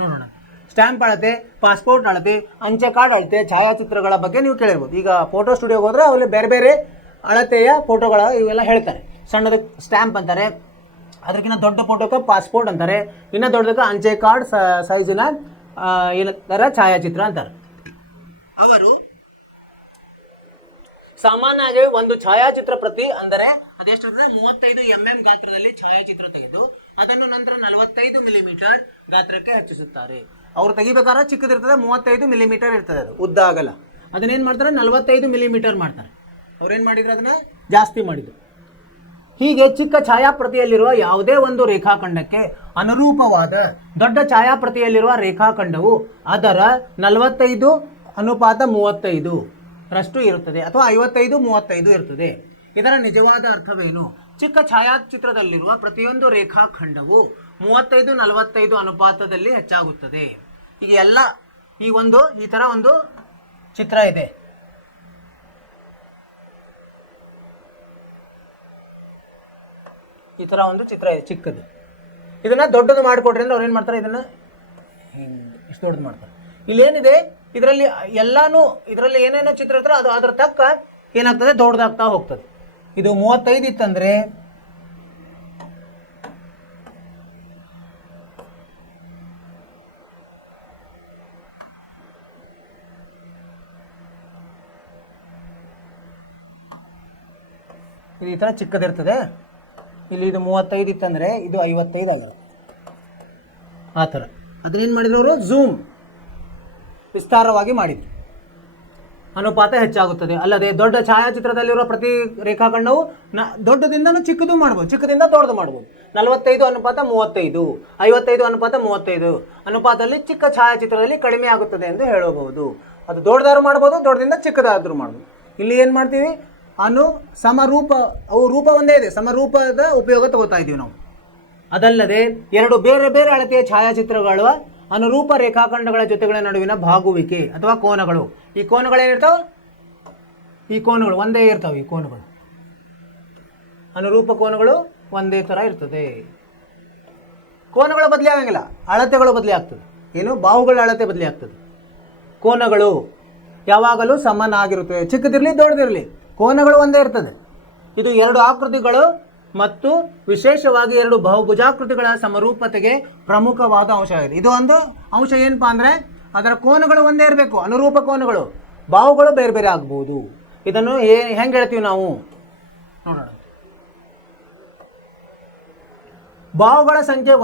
ನೋಡೋಣ. ಸ್ಟ್ಯಾಂಪ್ ಅಳತೆ, ಪಾಸ್ಪೋರ್ಟ್ ಅಳತೆ, ಅಂಚೆ ಕಾರ್ಡ್ ಅಳತೆ, ಛಾಯಾಚಿತ್ರಗಳ ಬಗ್ಗೆ ನೀವು ಕೇಳಿರ್ಬೋದು. ಈಗ ಫೋಟೋ ಸ್ಟುಡಿಯೋಗೆ ಹೋದರೆ ಅವಲ್ಲಿ ಬೇರೆ ಬೇರೆ ಅಳತೆಯ ಫೋಟೋಗಳ ಇವೆಲ್ಲ ಹೇಳ್ತಾರೆ. ಸಣ್ಣದಕ್ಕೆ ಸ್ಟ್ಯಾಂಪ್ ಅಂತಾರೆ, ಅದಕ್ಕಿಂತ ದೊಡ್ಡ ಫೋಟೋಕ್ಕೆ ಪಾಸ್ಪೋರ್ಟ್ ಅಂತಾರೆ, ಇನ್ನು ದೊಡ್ಡದಕ್ಕೆ ಅಂಚೆ ಕಾರ್ಡ್ ಸೈಜಿನ ಏನಂತಾರೆ ಛಾಯಾಚಿತ್ರ ಅಂತಾರೆ. ಅವರು ಸಾಮಾನ್ಯವಾಗಿ ಒಂದು ಛಾಯಾಚಿತ್ರ ಪ್ರತಿ ಅಂದರೆ ಅದೆಷ್ಟಿರ್ತದೆ? 35 mm ಗಾತ್ರದಲ್ಲಿ ಛಾಯಾಚಿತ್ರ ತೆಗೆದು ಅದನ್ನು ನಂತರ 45 ಮಿಲಿಮೀಟರ್ ಗಾತ್ರಕ್ಕೆ ಹೆಚ್ಚಿಸುತ್ತಾರೆ. ಅವ್ರು ತೆಗಿಬೇಕಾದ್ರೆ ಚಿಕ್ಕದಿರ್ತದೆ, 35 ಮಿಲಿಮೀಟರ್ ಇರ್ತದೆ, ಅದು ಉದ್ದ ಆಗಲ್ಲ. ಅದನ್ನೇನು ಮಾಡ್ತಾರೆ? 45 ಮಿಲಿಮೀಟರ್ ಮಾಡ್ತಾರೆ. ಅವ್ರೇನು ಮಾಡಿದ್ರು? ಅದನ್ನು ಜಾಸ್ತಿ ಮಾಡಿದ್ರು. ಹೀಗೆ ಚಿಕ್ಕ ಛಾಯಾಪ್ರತಿಯಲ್ಲಿರುವ ಯಾವುದೇ ಒಂದು ರೇಖಾಖಂಡಕ್ಕೆ ಅನುರೂಪವಾದ ದೊಡ್ಡ ಛಾಯಾಪ್ರತಿಯಲ್ಲಿರುವ ರೇಖಾಖಂಡವು ಅದರ 45:35 ರಷ್ಟು ಇರುತ್ತದೆ, ಅಥವಾ 55:35 ಇರುತ್ತದೆ. ಇದರ ನಿಜವಾದ ಅರ್ಥವೇನು? ಚಿಕ್ಕ ಛಾಯಾಚಿತ್ರದಲ್ಲಿರುವ ಪ್ರತಿಯೊಂದು ರೇಖಾಖಂಡವು 35:45 ಅನುಪಾತದಲ್ಲಿ ಹೆಚ್ಚಾಗುತ್ತದೆ. ಈಗ ಎಲ್ಲ ಈ ಥರ ಒಂದು ಚಿತ್ರ ಇದೆ. ಈ ಥರ ಒಂದು ಚಿತ್ರ ಇದೆ ಚಿಕ್ಕದು. ಇದನ್ನು ದೊಡ್ಡದು ಮಾಡಿಕೊಡ್ರಿ ಅಂದ್ರೆ ಅವ್ರು ಏನು ಮಾಡ್ತಾರೆ? ಇದನ್ನು ಇಷ್ಟು ದೊಡ್ಡದು ಮಾಡ್ತಾರೆ. ಇಲ್ಲೇನಿದೆ ಇದರಲ್ಲಿ ಇದರಲ್ಲಿ ಏನೇನೋ ಚಿತ್ರ ಇರ್ತಾರೆ, ಅದು ಅದ್ರ ತಕ್ಕ ಏನಾಗ್ತದೆ? ದೊಡ್ಡದಾಗ್ತಾ ಹೋಗ್ತದೆ. ಇದು 35 ಇತ್ತಂದ್ರೆ ಇದು ಈ ಥರ ಚಿಕ್ಕದಿರ್ತದೆ. ಇಲ್ಲಿ ಇದು 35 ಇತ್ತಂದರೆ ಇದು 55 ಆಗಿರುತ್ತೆ. ಆ ಥರ ಅದನ್ನೇನು ಮಾಡಿದ್ರು ಅವರು? ಝೂಮ್ ವಿಸ್ತಾರವಾಗಿ ಮಾಡಿದ್ರು, ಅನುಪಾತ ಹೆಚ್ಚಾಗುತ್ತದೆ. ಅಲ್ಲದೆ ದೊಡ್ಡ ಛಾಯಾಚಿತ್ರದಲ್ಲಿರುವ ಪ್ರತಿ ರೇಖಾಖಂಡವು ದೊಡ್ಡದಿಂದನೂ ಚಿಕ್ಕದು ಮಾಡ್ಬೋದು, ಚಿಕ್ಕದಿಂದ ದೊಡ್ಡದು ಮಾಡ್ಬೋದು. 45:35, 55:35 ಅನುಪಾತದಲ್ಲಿ ಚಿಕ್ಕ ಛಾಯಾಚಿತ್ರದಲ್ಲಿ ಕಡಿಮೆ ಆಗುತ್ತದೆ ಎಂದು ಹೇಳಬಹುದು. ಅದು ದೊಡ್ಡದಾದ್ರೂ ಮಾಡ್ಬೋದು, ದೊಡ್ಡದಿಂದ ಚಿಕ್ಕದಾದ್ರೂ ಮಾಡ್ಬೋದು. ಇಲ್ಲಿ ಏನು ಮಾಡ್ತೀವಿ, ಸಮರೂಪ, ಅವು ರೂಪ ಒಂದೇ ಇದೆ, ಸಮರೂಪದ ಉಪಯೋಗ ತಗೋತಾ ಇದ್ದೀವಿ ನಾವು. ಅದಲ್ಲದೆ ಎರಡು ಬೇರೆ ಬೇರೆ ಅಳತೆಯ ಛಾಯಾಚಿತ್ರಗಳ ಅನುರೂಪ ರೇಖಾಖಂಡಗಳ ಜೊತೆಗಳ ನಡುವಿನ ಬಾಗುವಿಕೆ ಅಥವಾ ಕೋನಗಳು. ಈ ಕೋನಗಳೇನಿರ್ತಾವೆ, ಈ ಕೋನಗಳು ಒಂದೇ ಇರ್ತಾವೆ. ಈ ಕೋನಗಳು ಅನುರೂಪ ಕೋನಗಳು ಒಂದೇ ಥರ ಇರ್ತದೆ. ಕೋನಗಳು ಬದಲಿ ಆಗಂಗಿಲ್ಲ, ಅಳತೆಗಳು ಬದಲಿ ಆಗ್ತದೆ. ಏನು, ಬಾಹುಗಳ ಅಳತೆ ಬದಲಿ ಆಗ್ತದೆ. ಕೋನಗಳು ಯಾವಾಗಲೂ ಸಮನಾಗಿರುತ್ತವೆ, ಚಿಕ್ಕದಿರಲಿ ದೊಡ್ಡದಿರಲಿ, ಕೋನಗಳು ಒಂದೇ ಇರ್ತದೆ. ಇದು ಎರಡು ಆಕೃತಿಗಳು ಮತ್ತು ವಿಶೇಷವಾಗಿ ಎರಡು ಬಹುಭುಜಾಕೃತಿಗಳ ಸಮರೂಪತೆಗೆ ಪ್ರಮುಖವಾದ ಅಂಶವಾಗಿದೆ. ಇದು ಒಂದು ಅಂಶ ಏನಪ್ಪಾ ಅಂದರೆ ಅದರ ಕೋನಗಳು ಒಂದೇ ಇರಬೇಕು, ಅನುರೂಪ ಕೋನಗಳು. ಬಾಹುಗಳು ಬೇರೆ ಬೇರೆ ಆಗ್ಬೋದು. ಇದನ್ನು ಹೆಂಗೆ ಹೇಳ್ತೀವಿ ನಾವು ನೋಡೋಣ. ಬಾಹುಗಳ ಸಂಖ್ಯೆ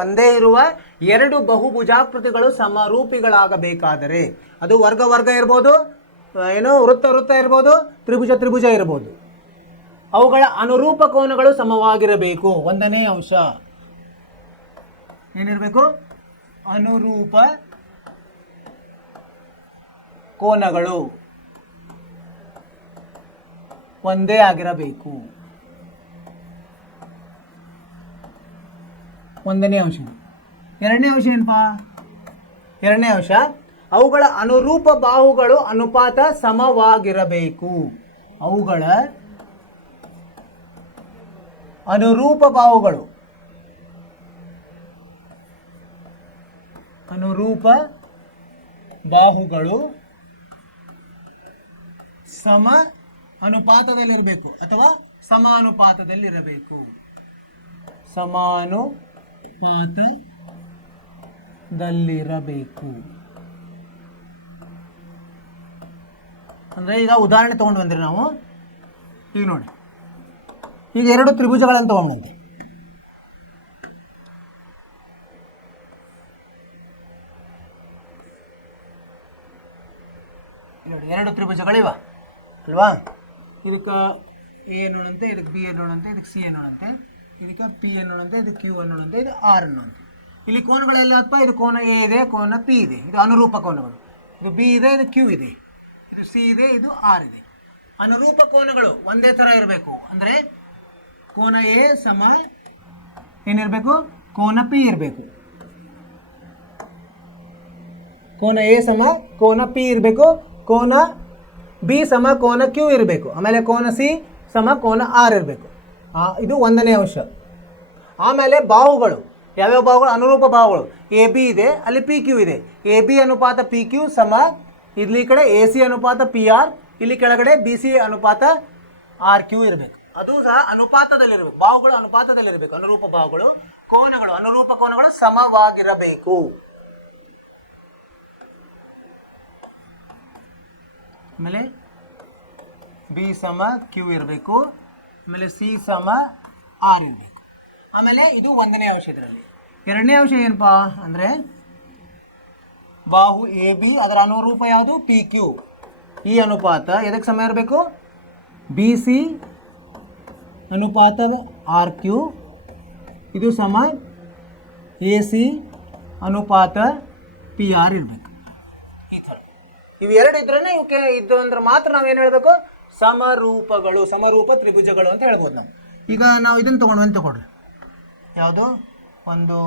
ಒಂದೇ ಇರುವ ಎರಡು ಬಹುಭುಜಾಕೃತಿಗಳು ಸಮರೂಪಿಗಳಾಗಬೇಕಾದರೆ, ಅದು ವರ್ಗ ಇರ್ಬೋದು, ವೃತ್ತ ಇರ್ಬೋದು, ತ್ರಿಭುಜ ಇರ್ಬೋದು, ಅವುಗಳ ಅನುರೂಪ ಕೋನಗಳು ಸಮವಾಗಿರಬೇಕು. ಒಂದನೇ ಅಂಶ ಏನಿರಬೇಕು, ಅನುರೂಪ ಕೋನಗಳು ಒಂದೇ ಆಗಿರಬೇಕು. ಒಂದನೇ ಅಂಶ. ಎರಡನೇ ಅಂಶ ಏನಪ್ಪಾ, ಎರಡನೇ ಅಂಶ ಅವುಗಳ ಅನುರೂಪ ಬಾಹುಗಳು ಅನುಪಾತ ಸಮವಾಗಿರಬೇಕು. ಅವುಗಳ ಅನುರೂಪ ಬಾಹುಗಳು ಸಮ ಅನುಪಾತದಲ್ಲಿರಬೇಕು ಅಥವಾ ಸಮಾನುಪಾತದಲ್ಲಿರಬೇಕು. ಸಮಾನುಪಾತದಲ್ಲಿರಬೇಕು ಅಂದರೆ, ಈಗ ಉದಾಹರಣೆ ತೊಗೊಂಡು ಬಂದ್ರೆ ನಾವು ಈಗ ನೋಡಿ, ಈಗ ಎರಡು ತ್ರಿಭುಜಗಳನ್ನು ತಗೊಂಡಂತೆ, ಎರಡು ತ್ರಿಭುಜಗಳಿವ ಅಲ್ವಾ. ಇದಕ್ಕೆ ಎ ಅನ್ನೋಣಂತೆ, ಇದಕ್ಕೆ ಬಿ ಅನ್ನೋಣಂತೆ, ಇದಕ್ಕೆ ಸಿ ಅನ್ನೋಣಂತೆ, ಇದಕ್ಕೆ ಪಿ ಅನ್ನೋಣಂತೆ, ಇದಕ್ಕೆ ಕ್ಯೂ ಅನ್ನೋಣಂತೆ, ಇದು ಆರ್ ಅನ್ನೋಂತೆ. ಇಲ್ಲಿ ಕೋನಗಳೆಲ್ಲ ಅಥವಾ ಇದು ಕೋನ ಎ ಇದೆ, ಕೋನ ಪಿ ಇದೆ, ಇದು ಅನುರೂಪ ಕೋನಗಳು. ಇದು ಬಿ ಇದೆ, ಇದು ಕ್ಯೂ ಇದೆ, ಇದು ಸಿ ಇದೆ, ಇದು ಆರ್ ಇದೆ. ಅನುರೂಪ ಕೋನಗಳು ಒಂದೇ ಥರ ಇರಬೇಕು. ಅಂದರೆ ಕೋನ ಎ ಸಮ ಏನಿರಬೇಕು, ಕೋನ ಪಿ ಇರಬೇಕು. ಕೋನ ಎ ಸಮ ಕೋನ ಪಿ ಇರಬೇಕು. ಕೋನ ಬಿ ಸಮ ಕೋನ ಕ್ಯೂ ಇರಬೇಕು. ಆಮೇಲೆ ಕೋನ ಸಿ ಸಮ ಕೋನ ಆರ್ ಇರಬೇಕು. ಇದು ಒಂದನೇ ಅಂಶ. ಆಮೇಲೆ ಬಾಹುಗಳು, ಯಾವ್ಯಾವ ಬಾಹುಗಳು, ಅನುರೂಪ ಬಾಹುಗಳು. ಎ ಬಿ ಇದೆ, ಅಲ್ಲಿ ಪಿ ಕ್ಯೂ ಇದೆ. ಎ ಬಿ ಅನುಪಾತ ಪಿ ಕ್ಯೂ ಸಮ, ಇಲ್ಲಿ ಕಡೆ ಎ ಸಿ ಅನುಪಾತ ಪಿ ಆರ್, ಇಲ್ಲಿ ಕೆಳಗಡೆ ಬಿ ಸಿ ಅನುಪಾತ ಆರ್ ಕ್ಯೂ ಇರಬೇಕು. ಅದು ಸಹ ಅನುಪಾತದಲ್ಲಿರಬೇಕು. ಬಾಹುಗಳು ಅನುಪಾತದಲ್ಲಿರಬೇಕು. ಅನುರೂಪ ಬಾಹುಗಳು, ಕೋನಗಳು, ಅನುರೂಪ ಕೋನಗಳು ಸಮವಾಗಿರಬೇಕು. ಆಮೇಲೆ ಬಿ ಸಮ ಕ್ಯೂ ಇರಬೇಕು. ಆಮೇಲೆ ಸಿ ಸಮ ಆರ್ ಇರಬೇಕು. ಆಮೇಲೆ ಇದು ಒಂದನೇ ಅಂಶ. ಇದರಲ್ಲಿ ಎರಡನೇ ಅಂಶ ಏನಪ್ಪಾ ಅಂದರೆ ಬಾಹು ಎ ಬಿ, ಅದರ ಅನುರೂಪ ಯಾವುದು, ಪಿ ಕ್ಯೂ. ಈ ಅನುಪಾತ ಎದಕ್ಕೆ ಸಮ ಇರಬೇಕು, ಬಿ ಸಿ ಅನುಪಾತ ಆರ್ ಕ್ಯೂ, ಇದು ಸಮ ಎ ಸಿ ಅನುಪಾತ ಪಿ ಆರ್ ಇರಬೇಕು. ಈ ಥರ ಇವು ಎರಡು ಇದ್ರೇ ಇವಕ್ಕೆ ಇದ್ದು ಅಂದ್ರೆ ಮಾತ್ರ ನಾವೇನು ಹೇಳಬೇಕು, ಸಮರೂಪಗಳು, ಸಮರೂಪ ತ್ರಿಭುಜಗಳು ಅಂತ ಹೇಳ್ಬೋದು ನಾವು. ಈಗ ನಾವು ಇದನ್ನು ತಗೊಳ್ರಿ, ಯಾವುದು ಒಂದು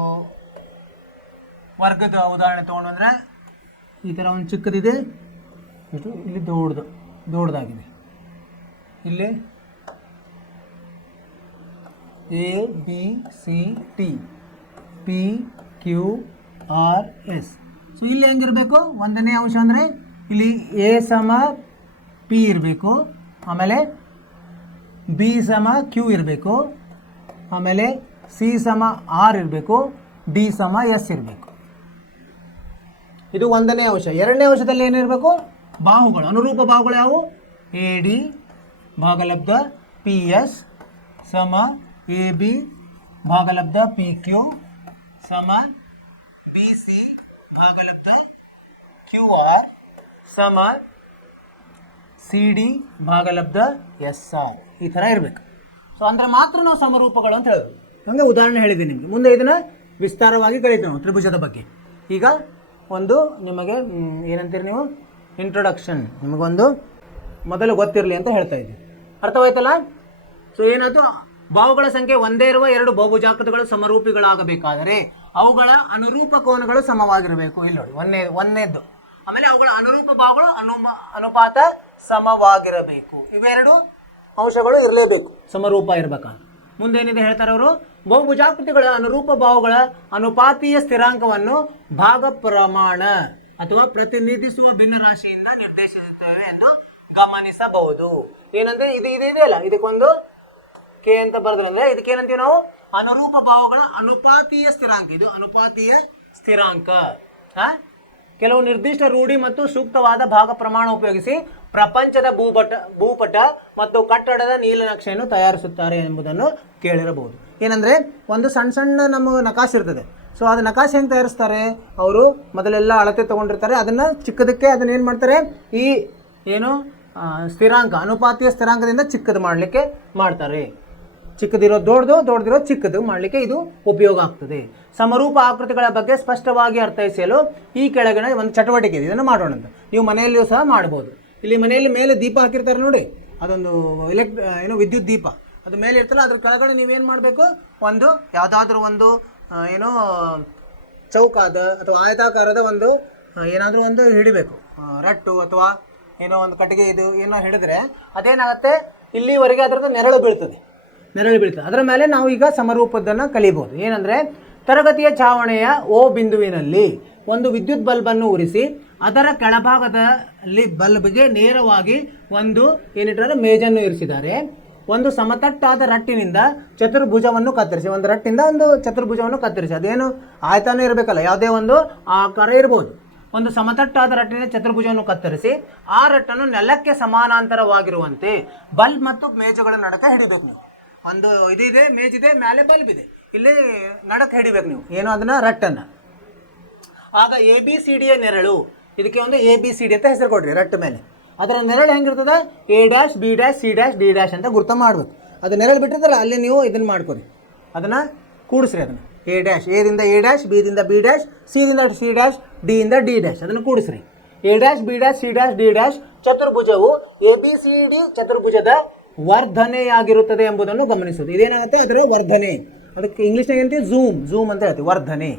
ವರ್ಗದ ಉದಾಹರಣೆ ತೊಗೊಂಡು ಅಂದರೆ ಈ ಥರ ಒಂದು ಚಿಕ್ಕದಿದೆ, ಇಲ್ಲಿ ದೊಡ್ಡದಾಗಿದೆ. ಇಲ್ಲಿ A B C T P Q R S. So ಇಲ್ಲಿ ಹೆಂಗಿರಬೇಕು, ಒಂದನೇ ಅಂಶ ಅಂದರೆ ಇಲ್ಲಿ ಎ ಸಮ ಪಿ ಇರಬೇಕು, ಆಮೇಲೆ ಬಿ ಸಮ ಕ್ಯೂ ಇರಬೇಕು, ಆಮೇಲೆ ಸಿ ಸಮ ಆರ್ ಇರಬೇಕು, ಡಿ ಸಮ ಎಸ್ ಇರಬೇಕು. ಇದು ಒಂದನೇ ಅಂಶ. ಎರಡನೇ ಅಂಶದಲ್ಲಿ ಏನಿರಬೇಕು, ಬಾಹುಗಳು, ಅನುರೂಪ ಬಾಹುಗಳು ಯಾವುವು, ಎ ಡಿ ಭಾಗಲಬ್ಧ ಪಿ ಎಸ್ ಸಮ ಎ ಬಿ ಭಾಗಲಬ್ಧ ಪಿ ಕ್ಯೂ ಸಮ ಬಿ ಸಿ ಭಾಗಲಬ್ಧ ಕ್ಯೂ ಆರ್ ಸಮ ಸಿ ಡಿ ಭಾಗಲಬ್ಧ ಎಸ್ ಆರ್. ಈ ಥರ ಇರಬೇಕು. ಸೊ ಅಂದರೆ ಮಾತ್ರ ನಾವು ಸಮರೂಪಗಳು ಅಂತ ಹೇಳೋದು. ಹಂಗೆ ಉದಾಹರಣೆ ಹೇಳಿದ್ದೀನಿ ನಿಮಗೆ. ಮುಂದೆ ಇದನ್ನು ವಿಸ್ತಾರವಾಗಿ ಕಲಿತೀವಿ ನಾವು ತ್ರಿಭುಜದ ಬಗ್ಗೆ. ಈಗ ಒಂದು ನಿಮಗೆ ಏನಂತೀರಿ ನೀವು, ಇಂಟ್ರೊಡಕ್ಷನ್ ನಿಮಗೊಂದು ಮೊದಲು ಗೊತ್ತಿರಲಿ ಅಂತ ಹೇಳ್ತಾ ಇದ್ದೀವಿ. ಅರ್ಥವಾಯ್ತಲ್ಲ? ಸೊ ಏನದು, ಬಾಹುಗಳ ಸಂಖ್ಯೆ ಒಂದೇ ಇರುವ ಎರಡು ಬಹುಭುಜಾಕೃತಿಗಳು ಸಮರೂಪಿಗಳಾಗಬೇಕಾದರೆ ಅವುಗಳ ಅನುರೂಪ ಕೋನಗಳು ಸಮವಾಗಿರಬೇಕು. ಇಲ್ಲಿ ನೋಡಿ, ಒಂದನೇದ್ದು. ಆಮೇಲೆ ಅವುಗಳ ಅನುರೂಪ ಬಾಹುಗಳು ಅನುಪಾತ ಸಮವಾಗಿರಬೇಕು. ಇವೆರಡು ಅಂಶಗಳು ಇರಲೇಬೇಕು, ಸಮರೂಪ ಇರಬೇಕಂತ. ಮುಂದೇನಿದೆ ಹೇಳ್ತಾರೆ ಅವರು, ಬಹುಭುಜಾಕೃತಿಗಳ ಅನುರೂಪ ಬಾಹುಗಳ ಅನುಪಾತೀಯ ಸ್ಥಿರಾಂಕವನ್ನು ಭಾಗ ಪ್ರಮಾಣ ಅಥವಾ ಪ್ರತಿನಿಧಿಸುವ ಭಿನ್ನರಾಶಿಯಿಂದ ನಿರ್ದೇಶಿಸುತ್ತೇವೆ ಎಂದು ಗಮನಿಸಬಹುದು. ಏನಂದ್ರೆ ಇದು ಇದೆಯಲ್ಲ, ಇದಕ್ಕೊಂದು ಕೆ ಅಂತ ಬರೆದ್ರೆ ಅಂದ್ರೆ ಇದಕ್ಕೆ ಏನಂತೀವಿ ನಾವು, ಅನುರೂಪ ಬಾಹುಗಳ ಅನುಪಾತೀಯ ಸ್ಥಿರಾಂಕ. ಇದು ಅನುಪಾತೀಯ ಸ್ಥಿರಾಂಕ. ಕೆಲವು ನಿರ್ದಿಷ್ಟ ರೂಢಿ ಮತ್ತು ಸೂಕ್ತವಾದ ಭಾಗ ಪ್ರಮಾಣ ಉಪಯೋಗಿಸಿ ಪ್ರಪಂಚದ ಭೂಪಟ ಮತ್ತು ಕಟ್ಟಡದ ನೀಲನಕ್ಷೆಯನ್ನು ತಯಾರಿಸುತ್ತಾರೆ ಎಂಬುದನ್ನು ಕೇಳಿರಬಹುದು. ಏನಂದ್ರೆ ಒಂದು ಸಣ್ಣ ಸಣ್ಣ ನಮ್ಮ ನಕಾಶೆ ಇರ್ತದೆ. ಸೊ ಅದು ನಕಾಶೆ ಹೆಂಗೆ ತಯಾರಿಸ್ತಾರೆ, ಅವರು ಮೊದಲೆಲ್ಲ ಅಳತೆ ತೊಗೊಂಡಿರ್ತಾರೆ, ಅದನ್ನು ಚಿಕ್ಕದಕ್ಕೆ ಅದನ್ನ ಏನು ಮಾಡ್ತಾರೆ, ಈ ಏನು ಸ್ಥಿರಾಂಕ ಅನುಪಾತೀಯ ಸ್ಥಿರಾಂಕದಿಂದ ಚಿಕ್ಕದು ಮಾಡಲಿಕ್ಕೆ ಮಾಡ್ತಾರೆ. ಚಿಕ್ಕದಿರೋ ದೊಡ್ಡದಿರೋ ಚಿಕ್ಕದು ಮಾಡಲಿಕ್ಕೆ ಇದು ಉಪಯೋಗ ಆಗ್ತದೆ. ಸಮರೂಪ ಆಕೃತಿಗಳ ಬಗ್ಗೆ ಸ್ಪಷ್ಟವಾಗಿ ಅರ್ಥೈಸಲು ಈ ಕೆಳಗಿನ ಒಂದು ಚಟುವಟಿಕೆ ಇದೆ, ಇದನ್ನು ಮಾಡೋಣ ಅಂತ. ನೀವು ಮನೆಯಲ್ಲಿಯೂ ಸಹ ಮಾಡ್ಬೋದು. ಇಲ್ಲಿ ಮನೆಯಲ್ಲಿ ಮೇಲೆ ದೀಪ ಹಾಕಿರ್ತಾರೆ ನೋಡಿ, ಅದೊಂದು ವಿದ್ಯುತ್ ದೀಪ ಅದು ಮೇಲೆ ಇರ್ತಲ್ಲ, ಅದ್ರ ಕೆಳಗಡೆ ನೀವೇನು ಮಾಡಬೇಕು, ಒಂದು ಯಾವುದಾದ್ರೂ ಒಂದು ಏನೋ ಚೌಕಾದ ಅಥವಾ ಆಯತಾಕಾರದ ಒಂದು ಏನಾದರೂ ಒಂದು ಹಿಡಿಬೇಕು, ರಟ್ಟು ಅಥವಾ ಏನೋ ಒಂದು ಕಟ್ಟಿಗೆ, ಇದು ಏನೋ ಹಿಡಿದ್ರೆ ಅದೇನಾಗುತ್ತೆ, ಇಲ್ಲಿವರೆಗೆ ಅದರದ್ದು ನೆರಳು ಬೀಳ್ತದೆ. ಅದರ ಮೇಲೆ ನಾವು ಈಗ ಸಮರೂಪದನ್ನು ಕಲಿಬೋದು. ಏನಂದರೆ, ತರಗತಿಯ ಛಾವಣೆಯ ಓ ಬಿಂದುವಿನಲ್ಲಿ ಒಂದು ವಿದ್ಯುತ್ ಬಲ್ಬನ್ನು ಉರಿಸಿ ಅದರ ಕೆಳಭಾಗದಲ್ಲಿ ಬಲ್ಬ್ಗೆ ನೇರವಾಗಿ ಒಂದು ಏನಿಟ್ಟರೆ ಮೇಜನ್ನು ಇರಿಸಿದ್ದಾರೆ. ಒಂದು ಸಮತಟ್ಟಾದ ರಟ್ಟಿನಿಂದ ಚತುರ್ಭುಜವನ್ನು ಕತ್ತರಿಸಿ, ಒಂದು ರಟ್ಟಿಂದ ಒಂದು ಚತುರ್ಭುಜವನ್ನು ಕತ್ತರಿಸಿ, ಅದೇನು ಆಯ್ತಾನೆ ಇರಬೇಕಲ್ಲ, ಯಾವುದೇ ಒಂದು ಆಕಾರ ಇರ್ಬೋದು. ಒಂದು ಸಮತಟ್ಟಾದ ರಟ್ಟಿನ ಚತುರ್ಭುಜವನ್ನು ಕತ್ತರಿಸಿ ಆ ರಟ್ಟನ್ನು ನೆಲಕ್ಕೆ ಸಮಾನಾಂತರವಾಗಿರುವಂತೆ ಬಲ್ಬ್ ಮತ್ತು ಮೇಜುಗಳ ನಡಕ ಹಿಡಿಬೇಕು ನೀವು. ಒಂದು ಇದಿದೆ, ಮೇಜಿದೆ, ಮೇಲೆ ಬಲ್ಬ್ ಇದೆ, ಇಲ್ಲಿ ನಡಕ್ಕೆ ಹಿಡಿಬೇಕು ನೀವು, ಏನು ಅದನ್ನ ರಟ್ಟನ್ನು. ಆಗ ABCD ಯ ನೆರಳು, ಇದಕ್ಕೆ ಒಂದು ABCD ಅಂತ ಹೆಸರು ಕೊಡ್ರಿ ರಟ್ಟು ಮೇಲೆ. ಅದರ ನೆರಳು ಹೆಂಗಿರ್ತದೆ, A' B' C' D' ಅಂತ ಗುರ್ತ ಮಾಡಬೇಕು. ಅದು ನೆರಳು ಬಿಟ್ಟಿರ್ತಲ್ಲ, ಅಲ್ಲಿ ನೀವು ಇದನ್ನು ಮಾಡ್ಕೊರಿ, ಅದನ್ನು ಕೂಡಿಸ್ರಿ. ಅದನ್ನು A' ದಿಂದ A', B ದಿಂದ B', C ದಿಂದ C', D ಯಿಂದ D', ಅದನ್ನು ಕೂಡಿಸ್ರಿ. A' B' C' D' ಚತುರ್ಭುಜವು ABCD ಚತುರ್ಭುಜದ ವರ್ಧನೆಯಾಗಿರುತ್ತದೆ ಎಂಬುದನ್ನು ಗಮನಿಸೋದು. ಇದೇನಾಗುತ್ತೆ, ಅದರ ವರ್ಧನೆ. ಅದಕ್ಕೆ ಇಂಗ್ಲೀಷ್ನಾಗ ಏನಂತೀವಿ, ಝೂಮ್ ಅಂತ ಹೇಳ್ತೀವಿ. ವರ್ಧನೆ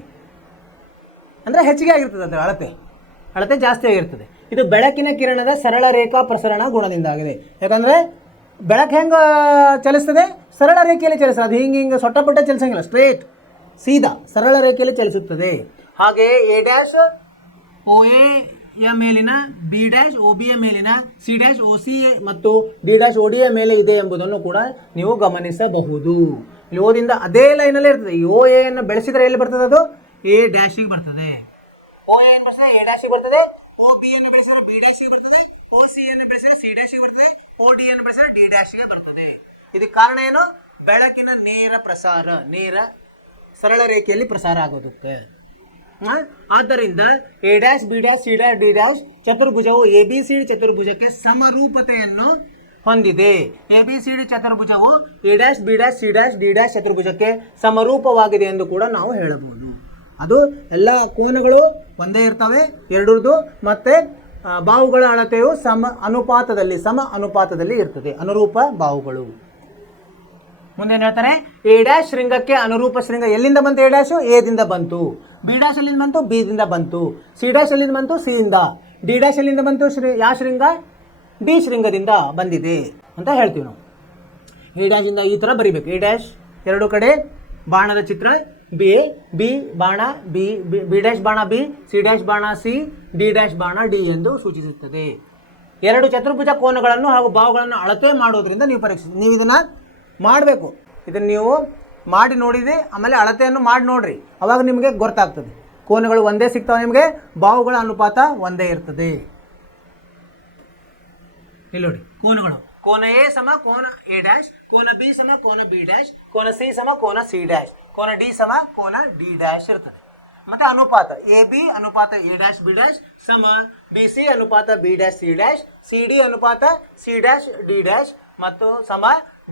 ಅಂದರೆ ಹೆಚ್ಚಿಗೆ ಆಗಿರ್ತದೆ, ಅದರ ಅಳತೆ ಜಾಸ್ತಿ ಆಗಿರ್ತದೆ. ಇದು ಬೆಳಕಿನ ಕಿರಣದ ಸರಳ ರೇಖಾ ಪ್ರಸರಣ ಗುಣದಿಂದಾಗಿದೆ. ಯಾಕಂದರೆ ಬೆಳಕು ಹೆಂಗೆ ಚಲಿಸ್ತದೆ, ಸರಳ ರೇಖೆಯಲ್ಲಿ ಚಲಿಸ್ತದೆ. ಅದು ಹಿಂಗೆ ಸೊಟ್ಟಪಟ್ಟ ಚಲಿಸಂಗಿಲ್ಲ, ಸ್ಟ್ರೇಟ್ ಸೀದಾ ಸರಳ ರೇಖೆಯಲ್ಲಿ ಚಲಿಸುತ್ತದೆ. ಹಾಗೆಯೇ A' OA ಯ ಮೇಲಿನ B' OB ಯ ಮೇಲಿನ C' OC ಮತ್ತು D' OD ಯ ಮೇಲೆ ಇದೆ ಎಂಬುದನ್ನು ಕೂಡ ನೀವು ಗಮನಿಸಬಹುದು. ಇಲ್ಲಿ ಓದಿಂದ ಅದೇ ಲೈನಲ್ಲೇ ಇರ್ತದೆ. ಈ OA ಅನ್ನು ಬೆಳೆಸಿದರೆ ಎಲ್ಲಿ ಬರ್ತದೆ, ಅದು A' ಗೆ ಬರ್ತದೆ. OA ಅನ್ನು ಬೆಳೆಸಿದ್ರೆ A' ಗೆ ಬರ್ತದೆ, OB ಅನ್ನು ಬೆಳೆಸಿದ್ರೆ B' ಗೆ ಬರ್ತದೆ, OC ಅನ್ನು ಬೆಳೆಸಿದ್ರೆ C' ಗೆ ಬರ್ತದೆ, OD ಅನ್ನು ಬೆಳೆಸಿದ್ರೆ D' ಗೆ ಬರ್ತದೆ. ಇದಕ್ಕೆ ಕಾರಣ ಏನು, ಬೆಳಕಿನ ನೇರ ಪ್ರಸಾರ, ನೇರ ಸರಳ ರೇಖೆಯಲ್ಲಿ ಪ್ರಸಾರ ಆಗೋದಕ್ಕೆ. ಆದ್ದರಿಂದ A' B' C' D' ಚತುರ್ಭುಜವು ABCD ಚತುರ್ಭುಜಕ್ಕೆ ಸಮರೂಪತೆಯನ್ನು ಹೊಂದಿದೆ. ABCD ಚತುರ್ಭುಜವು A' B' C' D' ಚತುರ್ಭುಜಕ್ಕೆ ಸಮರೂಪವಾಗಿದೆ ಎಂದು ಕೂಡ ನಾವು ಹೇಳಬಹುದು. ಅದು ಎಲ್ಲ ಕೋನಗಳು ಒಂದೇ ಇರ್ತವೆ ಎರಡರದು, ಮತ್ತೆ ಬಾಹುಗಳ ಅಳತೆಯು ಸಮ ಅನುಪಾತದಲ್ಲಿ ಇರ್ತದೆ, ಅನುರೂಪ ಬಾಹುಗಳು. ಮುಂದೇನು ಹೇಳ್ತಾರೆ, A' ಶೃಂಗಕ್ಕೆ ಅನುರೂಪ ಶೃಂಗ ಎಲ್ಲಿಂದ ಬಂತು, A' A ದಿಂದ ಬಂತು, B' ಅಲ್ಲಿಂದ ಬಂತು, B ದಿಂದ ಬಂತು, C' ಅಲ್ಲಿಂದ ಬಂತು, C ಯಿಂದ, D' ಅಲ್ಲಿಂದ ಬಂತು, ಯಾವ ಶೃಂಗ, D ಶೃಂಗದಿಂದ ಬಂದಿದೆ ಅಂತ ಹೇಳ್ತೀವಿ ನಾವು. A' ಇಂದ ಈ ಥರ ಬರಿಬೇಕು. A' ಎರಡು ಕಡೆ ಬಾಣದ ಚಿತ್ರ, B ಬಾಣ B' ಬಾಣ B, C' ಬಾಣ C, D' ಬಾಣ D ಎಂದು ಸೂಚಿಸುತ್ತದೆ. ಎರಡು ಚತುರ್ಭುಜ ಕೋನಗಳನ್ನು ಹಾಗೂ ಬಾಹುಗಳನ್ನು ಅಳತೆ ಮಾಡೋದ್ರಿಂದ ನೀವು ನೀವು ಇದನ್ನು ಮಾಡಬೇಕು. ಇದನ್ನು ನೀವು ಮಾಡಿ ನೋಡಿದ್ರೆ ಆಮೇಲೆ ಅಳತೆಯನ್ನು ಮಾಡಿ ನೋಡ್ರಿ, ಅವಾಗ ನಿಮಗೆ ಗೊತ್ತಾಗ್ತದೆ. ಕೋನಗಳು ಒಂದೇ ಸಿಗ್ತಾವೆ ನಿಮಗೆ, ಬಾಹುಗಳ ಅನುಪಾತ ಒಂದೇ ಇರ್ತದೆ. ಇಲ್ಲಿ ನೋಡಿ ಕೋನಗಳು, ಕೋನ A ಸಮ ಕೋನ A', ಕೋನ B ಸಮ ಕೋನ B', ಕೋನ C ಸಮ ಕೋನ C', ಕೋನ D ಸಮ ಕೋನ D' ಇರ್ತದೆ. ಮತ್ತೆ ಅನುಪಾತ AB ಅನುಪಾತ A' B' ಸಮ BC ಅನುಪಾತ B' C', CD ಅನುಪಾತ C' D' ಮತ್ತು ಸಮ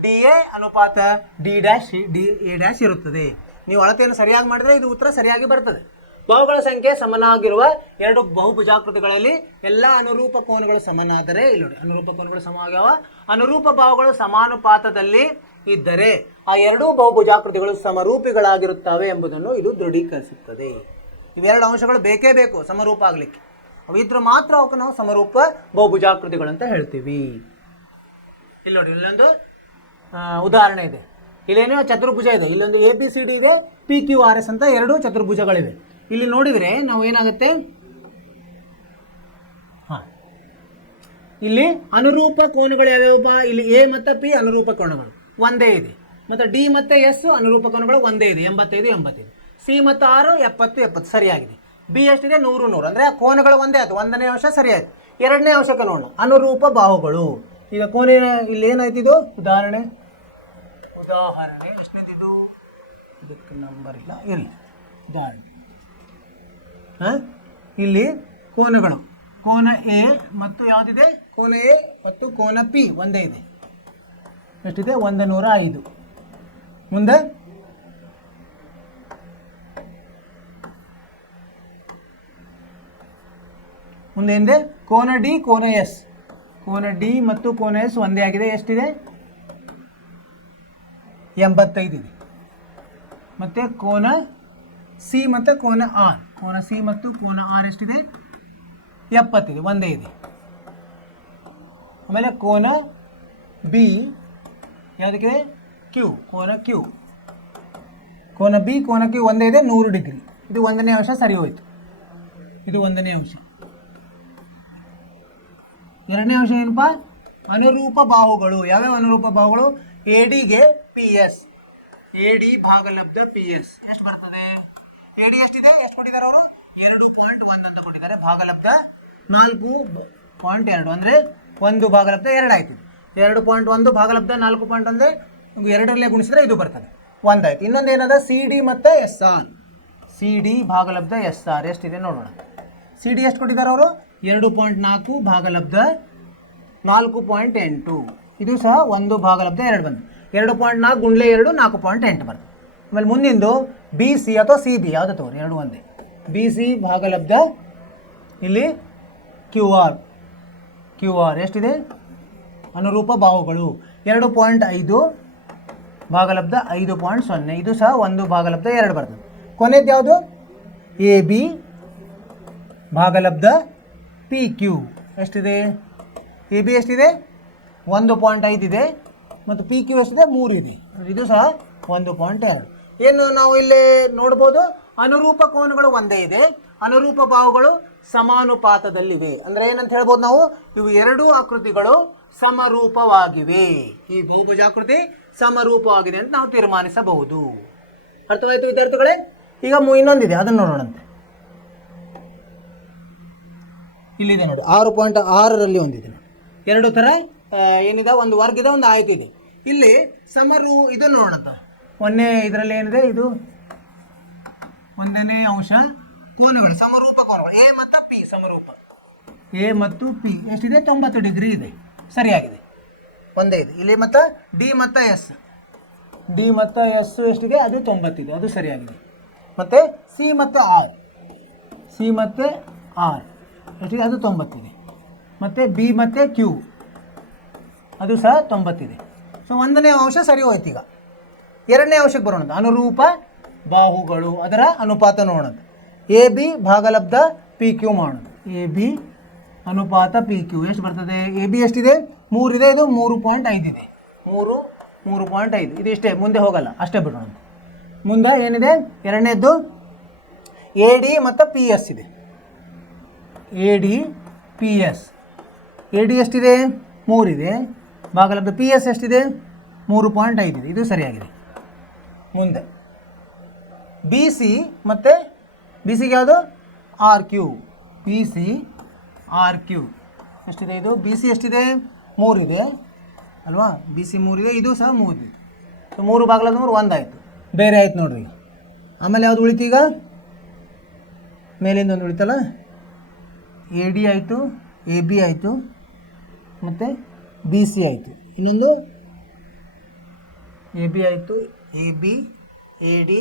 DA ಅನುಪಾತ D' A' ಇರುತ್ತದೆ. ನೀವು ಅಳತೆಯನ್ನು ಸರಿಯಾಗಿ ಮಾಡಿದ್ರೆ ಇದು ಉತ್ತರ ಸರಿಯಾಗಿ ಬರ್ತದೆ. ಬಾಹುಗಳ ಸಂಖ್ಯೆ ಸಮನಾಗಿರುವ ಎರಡು ಬಹುಭುಜಾಕೃತಿಗಳಲ್ಲಿ ಎಲ್ಲ ಅನುರೂಪ ಕೋನಗಳು ಸಮನಾದರೆ, ಇಲ್ಲಿ ನೋಡಿ ಅನುರೂಪ ಕೋನಗಳು ಸಮವಾಗ್ಯಾವ, ಅನುರೂಪ ಬಾಹುಗಳು ಸಮಾನುಪಾತದಲ್ಲಿ ಇದ್ದರೆ ಆ ಎರಡೂ ಬಹುಭುಜಾಕೃತಿಗಳು ಸಮರೂಪಿಗಳಾಗಿರುತ್ತವೆ ಎಂಬುದನ್ನು ಇದು ದೃಢೀಕರಿಸುತ್ತದೆ. ಇವೆರಡು ಅಂಶಗಳು ಬೇಕೇ ಬೇಕು ಸಮರೂಪ ಆಗ್ಲಿಕ್ಕೆ. ಅವಿದ್ರೆ ಮಾತ್ರ ಅವಕ್ಕೆ ನಾವು ಸಮರೂಪ ಬಹುಭುಜಾಕೃತಿಗಳು ಅಂತ ಹೇಳ್ತೀವಿ. ಇಲ್ಲಿ ನೋಡಿ ಇಲ್ಲೊಂದು ಉದಾಹರಣೆ ಇದೆ. ಇಲ್ಲೇನೋ ಚತುರ್ಭುಜ ಇದೆ, ಇಲ್ಲೊಂದು ABCD ಇದೆ, PQRS ಅಂತ ಎರಡು ಚತುರ್ಭುಜಗಳಿವೆ. ಇಲ್ಲಿ ನೋಡಿದರೆ ನಾವು ಏನಾಗುತ್ತೆ, ಇಲ್ಲಿ ಅನುರೂಪ ಕೋನಗಳು ಯಾವ್ಯಾವಪ್ಪ, ಇಲ್ಲಿ A ಮತ್ತು P ಅನುರೂಪ ಕೋನಗಳು ಒಂದೇ ಇದೆ, ಮತ್ತು D ಮತ್ತು S ಅನುರೂಪ ಕೋನಗಳು ಒಂದೇ ಇದೆ, 85 85. C ಮತ್ತು R 70 70 ಸರಿಯಾಗಿದೆ. B ಎಷ್ಟಿದೆ 100 100, ಅಂದರೆ ಆ ಕೋನಗಳು ಒಂದೇ ಆಯ್ತು. ಒಂದನೇ ಅಂಶ ಸರಿಯಾಯ್ತು. ಎರಡನೇ ಅಂಶಕ್ಕೆ ನೋಡೋಣ, ಅನುರೂಪ ಬಾಹುಗಳು. ಈಗ ಕೋನ ಇಲ್ಲಿ ಏನಾಯ್ತಿದು ಉದಾಹರಣೆ ಎಷ್ಟನೇದಿದು, ಇದಕ್ಕೆ ನಂಬರ್ ಇಲ್ಲ, ಇರಲಿ ಉದಾಹರಣೆ. ಇಲ್ಲಿ ಕೋನಗಳು, ಕೋನ A ಮತ್ತು ಯಾವುದಿದೆ, ಕೋನ A ಮತ್ತು ಕೋನ P ಒಂದೇ ಇದೆ. ಎಷ್ಟಿದೆ 105. ಮುಂದೆ ಹಿಂದೆ ಕೋನ D ಕೋನ S, ಕೋನ D ಮತ್ತು ಕೋನ S ಒಂದೇ ಆಗಿದೆ. ಎಷ್ಟಿದೆ 85 ಇದೆ. ಮತ್ತು ಕೋನ C ಮತ್ತು ಕೋನ R, ಕೋನ C ಮತ್ತು ಕೋನ R ಎಷ್ಟಿದೆ 70 ಇದೆ, ಒಂದೇ ಇದೆ. ಆಮೇಲೆ ಕೋನ B ಯಾವುದಕ್ಕೆ Q, ಕೋನ Q, ಕೋನ B ಕೋನ Q ಒಂದೇ ಇದೆ, 100 ಡಿಗ್ರಿ. ಇದು ಒಂದನೇ ಅಂಶ ಸರಿ ಹೋಯ್ತು. ಇದು ಒಂದನೇ ಅಂಶ. ಎರಡನೇ ಅಂಶ ಏನಪ್ಪ, ಅನುರೂಪ ಬಾಹುಗಳು. ಯಾವ್ಯಾವ ಅನುರೂಪ ಬಾಹುಗಳು, ADಗೆ PS, AD ಭಾಗಲಬ್ಧ PS ಎಷ್ಟು ಬರ್ತದೆ, AD ಎಷ್ಟಿದೆ, ಎಷ್ಟು ಕೊಟ್ಟಿದ್ದಾರೆ ಅವರು 2.1 ಅಂತ ಕೊಟ್ಟಿದ್ದಾರೆ, ಭಾಗಲಬ್ಧ 4.2 ಅಂದರೆ 1 ಭಾಗಲಬ್ಧ 2 ಆಯ್ತು. 2.1 ಭಾಗಲಬ್ಧ 4.1 ಅಂದರೆ 2ರಲ್ಲೇ ಗುಣಿಸಿದ್ರೆ ಇದು ಬರ್ತದೆ, 1 ಆಯ್ತು. ಇನ್ನೊಂದು ಏನದ CD ಮತ್ತು SR, CD ಭಾಗಲಬ್ಧ SR ಎಷ್ಟಿದೆ ನೋಡೋಣ. CD ಎಷ್ಟು ಕೊಟ್ಟಿದ್ದಾರೆ ಅವರು 2.4 ಭಾಗಲಬ್ಧ 4.8, ಇದು ಸಹ 1 ಭಾಗಲಬ್ಧ 2 ಬಂದು 2.4 ಗುಂಡ್ಲೆ 2 4.8 ಬರ್ತದೆ. ಆಮೇಲೆ ಮುಂದಿಂದು BC ಅಥವಾ CB ಯಾವುದು ತಗೋರಿ, ಎರಡು ಒಂದೇ. BC ಭಾಗಲಬ್ಧ ಇಲ್ಲಿ QR ಎಷ್ಟಿದೆ, ಅನುರೂಪ ಬಾಹುಗಳು 2.5 ಭಾಗಲಬ್ಧ 5.0, ಇದು ಸಹ 1 ಭಾಗಲಬ್ಧ 2 ಬರ್ತದೆ. ಕೊನೆಯದು ಯಾವುದು, AB ಭಾಗಲಬ್ಧ PQ ಎಷ್ಟಿದೆ, AB ಎಷ್ಟಿದೆ 1.5 ಇದೆ, ಮತ್ತು PQ ಎಷ್ಟಿದೆ 3 ಇದೆ, ಇದು ಸಹ 1.2. ಏನು ನಾವು ಇಲ್ಲಿ ನೋಡ್ಬೋದು, ಅನುರೂಪ ಕೋನಗಳು ಒಂದೇ ಇದೆ, ಅನುರೂಪ ಬಾಹುಗಳು ಸಮಾನುಪಾತದಲ್ಲಿವೆ. ಅಂದರೆ ಏನಂತ ಹೇಳ್ಬೋದು ನಾವು, ಇವು ಎರಡೂ ಆಕೃತಿಗಳು ಸಮರೂಪವಾಗಿವೆ. ಈ ಬಹುಭುಜಾಕೃತಿ ಸಮರೂಪವಾಗಿದೆ ಅಂತ ನಾವು ತೀರ್ಮಾನಿಸಬಹುದು. ಅರ್ಥವಾಯಿತು ವಿದ್ಯಾರ್ಥಿಗಳೇ? ಈಗ ಇನ್ನೊಂದಿದೆ, ಅದನ್ನು ನೋಡೋಣಂತೆ. ಇಲ್ಲಿದೆ ನೋಡಿ 6.6ರಲ್ಲಿ ಒಂದಿದೆ, ಎರಡು ಥರ ಏನಿದೆ, ಒಂದು ವರ್ಗ ಇದೆ, ಒಂದು ಆಯತ ಇದೆ. ಇಲ್ಲಿ ಇದನ್ನು ನೋಡೋಣ. ಒಂದನೇ ಇದರಲ್ಲಿ ಏನಿದೆ, ಇದು ಒಂದನೇ ಅಂಶ ಕೋನಗಳು, ಸಮರೂಪ ಕೋನಗಳು A ಮತ್ತು P ಸಮರೂಪ. A ಮತ್ತು P ಎಷ್ಟಿದೆ 90 ಡಿಗ್ರಿ ಇದೆ, ಸರಿಯಾಗಿದೆ, ಒಂದೇ ಇದೆ. ಇಲ್ಲಿ ಮತ್ತು D ಮತ್ತು S, D ಮತ್ತು S ಎಷ್ಟಿದೆ, ಅದು 90 ಇದೆ, ಅದು ಸರಿಯಾಗಿದೆ. ಮತ್ತು C ಮತ್ತು R, C ಮತ್ತು R ಎಷ್ಟಿದೆ, ಅದು 90 ಇದೆ. ಮತ್ತು B ಮತ್ತು Q ಅದು ಸಹ 90 ಇದೆ. ಸೊ ಒಂದನೇ ಅಂಶ ಸರಿ ಹೋಯ್ತು. ಈಗ ಎರಡನೇ ಅಂಶಕ್ಕೆ ಬರೋಣ, ಅನುರೂಪ ಬಾಹುಗಳು, ಅದರ ಅನುಪಾತ ನೋಡೋಣ. AB ಭಾಗಲಬ್ಧ PQ ಮಾಡೋಣ. AB ಅನುಪಾತ PQ ಎಷ್ಟು ಬರ್ತದೆ, AB ಎಷ್ಟಿದೆ 3 ಇದೆ, ಇದು 3.5 ಇದೆ, 3.5 ಇದು ಇಷ್ಟೇ, ಮುಂದೆ ಹೋಗಲ್ಲ, ಅಷ್ಟೇ ಬಿಡೋಣ. ಮುಂದೆ ಏನಿದೆ ಎರಡನೇದ್ದು AD ಮತ್ತು PS ಇದೆ. AD PS, AD ಎಷ್ಟಿದೆ 3 ಇದೆ, ಭಾಗಲಬ್ಧ PS ಎಷ್ಟಿದೆ 3.5 ಇದೆ, ಇದು ಸರಿಯಾಗಿದೆ. ಮುಂದೆ BC ಮತ್ತು BCಗೆ ಯಾವುದು RQ, BC RQ ಎಷ್ಟಿದೆ, ಇದು BC ಎಷ್ಟಿದೆ 3 ಇದೆ ಅಲ್ವಾ, BC 3 ಇದೆ, ಇದು ಸಹ 3 ಇದೆ. ಸೊ 3 ಭಾಗಲಬ್ಧ 3 1 ಆಯಿತು, ಬೇರೆ ಆಯ್ತು ನೋಡ್ರಿ. ಆಮೇಲೆ ಯಾವುದು ಉಳಿತು, ಈಗ ಮೇಲಿಂದ ಒಂದು ಉಳಿತಲ್ಲ, AD ಆಯಿತು, AB ಆಯಿತು, ಮತ್ತು BC ಆಯಿತು. ಇನ್ನೊಂದು AB ಆಯಿತು, AB AD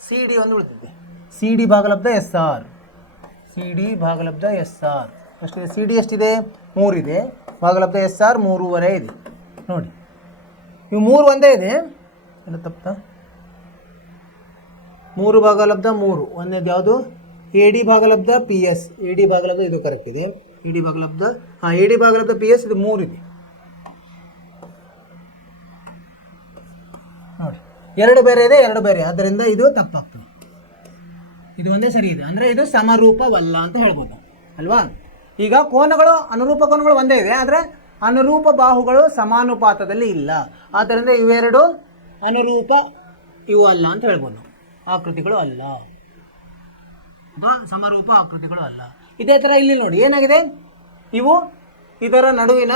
CD ಒಂದು ಉಳಿದಿದೆ. ಸಿ ಡಿ ಭಾಗಲಬ್ಧ ಎಸ್ ಆರ್, ಸಿ ಡಿ ಭಾಗಲಬ್ಧ ಎಸ್ ಆರ್ ಎಷ್ಟಿದೆ, ಸಿ ಡಿ ಎಷ್ಟಿದೆ 3 ಇದೆ, ಭಾಗಲಬ್ಧ ಎಸ್ ಆರ್ 3.5 ಇದೆ. ನೋಡಿ ಇವು 3 ಒಂದೇ ಇದೆ, ಎಲ್ಲ ತಪ್ಪ, 3 ಭಾಗಲಬ್ಧ 3 ಒಂದೇದು ಯಾವುದು, ಎ ಡಿ ಭಾಗಲಬ್ಧ ಪಿ ಎಸ್, ಎ ಡಿ ಭಾಗಲಬ್ಧ ಇದು ಕರೆಕ್ಟ್ ಇದೆ, ಎ ಡಿ ಭಾಗಲಬ್ಧ ಎ ಡಿ ಭಾಗಲಬ್ಧ ಪಿ ಎಸ್ ಇದು 3 ಇದೆ. ನೋಡಿ 2 ಬೇರೆ ಇದೆ, 2 ಬೇರೆ, ಆದ್ದರಿಂದ ಇದು ತಪ್ಪಾಗ್ತದೆ. ಇದು ಒಂದೇ ಸರಿ ಇದೆ, ಅಂದರೆ ಇದು ಸಮರೂಪವಲ್ಲ ಅಂತ ಹೇಳ್ಬೋದು ಅಲ್ವಾ. ಈಗ ಕೋನಗಳು ಅನುರೂಪ ಕೋನಗಳು ಒಂದೇ ಇದೆ, ಆದರೆ ಅನುರೂಪ ಬಾಹುಗಳು ಸಮಾನುಪಾತದಲ್ಲಿ ಇಲ್ಲ, ಆದ್ದರಿಂದ ಇವೆರಡು ಅನುರೂಪ ಇವು ಅಲ್ಲ ಅಂತ ಹೇಳ್ಬೋದು. ಆಕೃತಿಗಳು ಅಲ್ಲ, ಸಮರೂಪ ಆಕೃತಿಗಳು ಅಲ್ಲ. ಇದೇ ಥರ ಇಲ್ಲಿ ನೋಡಿ ಏನಾಗಿದೆ, ಇವು ಇದರ ನಡುವಿನ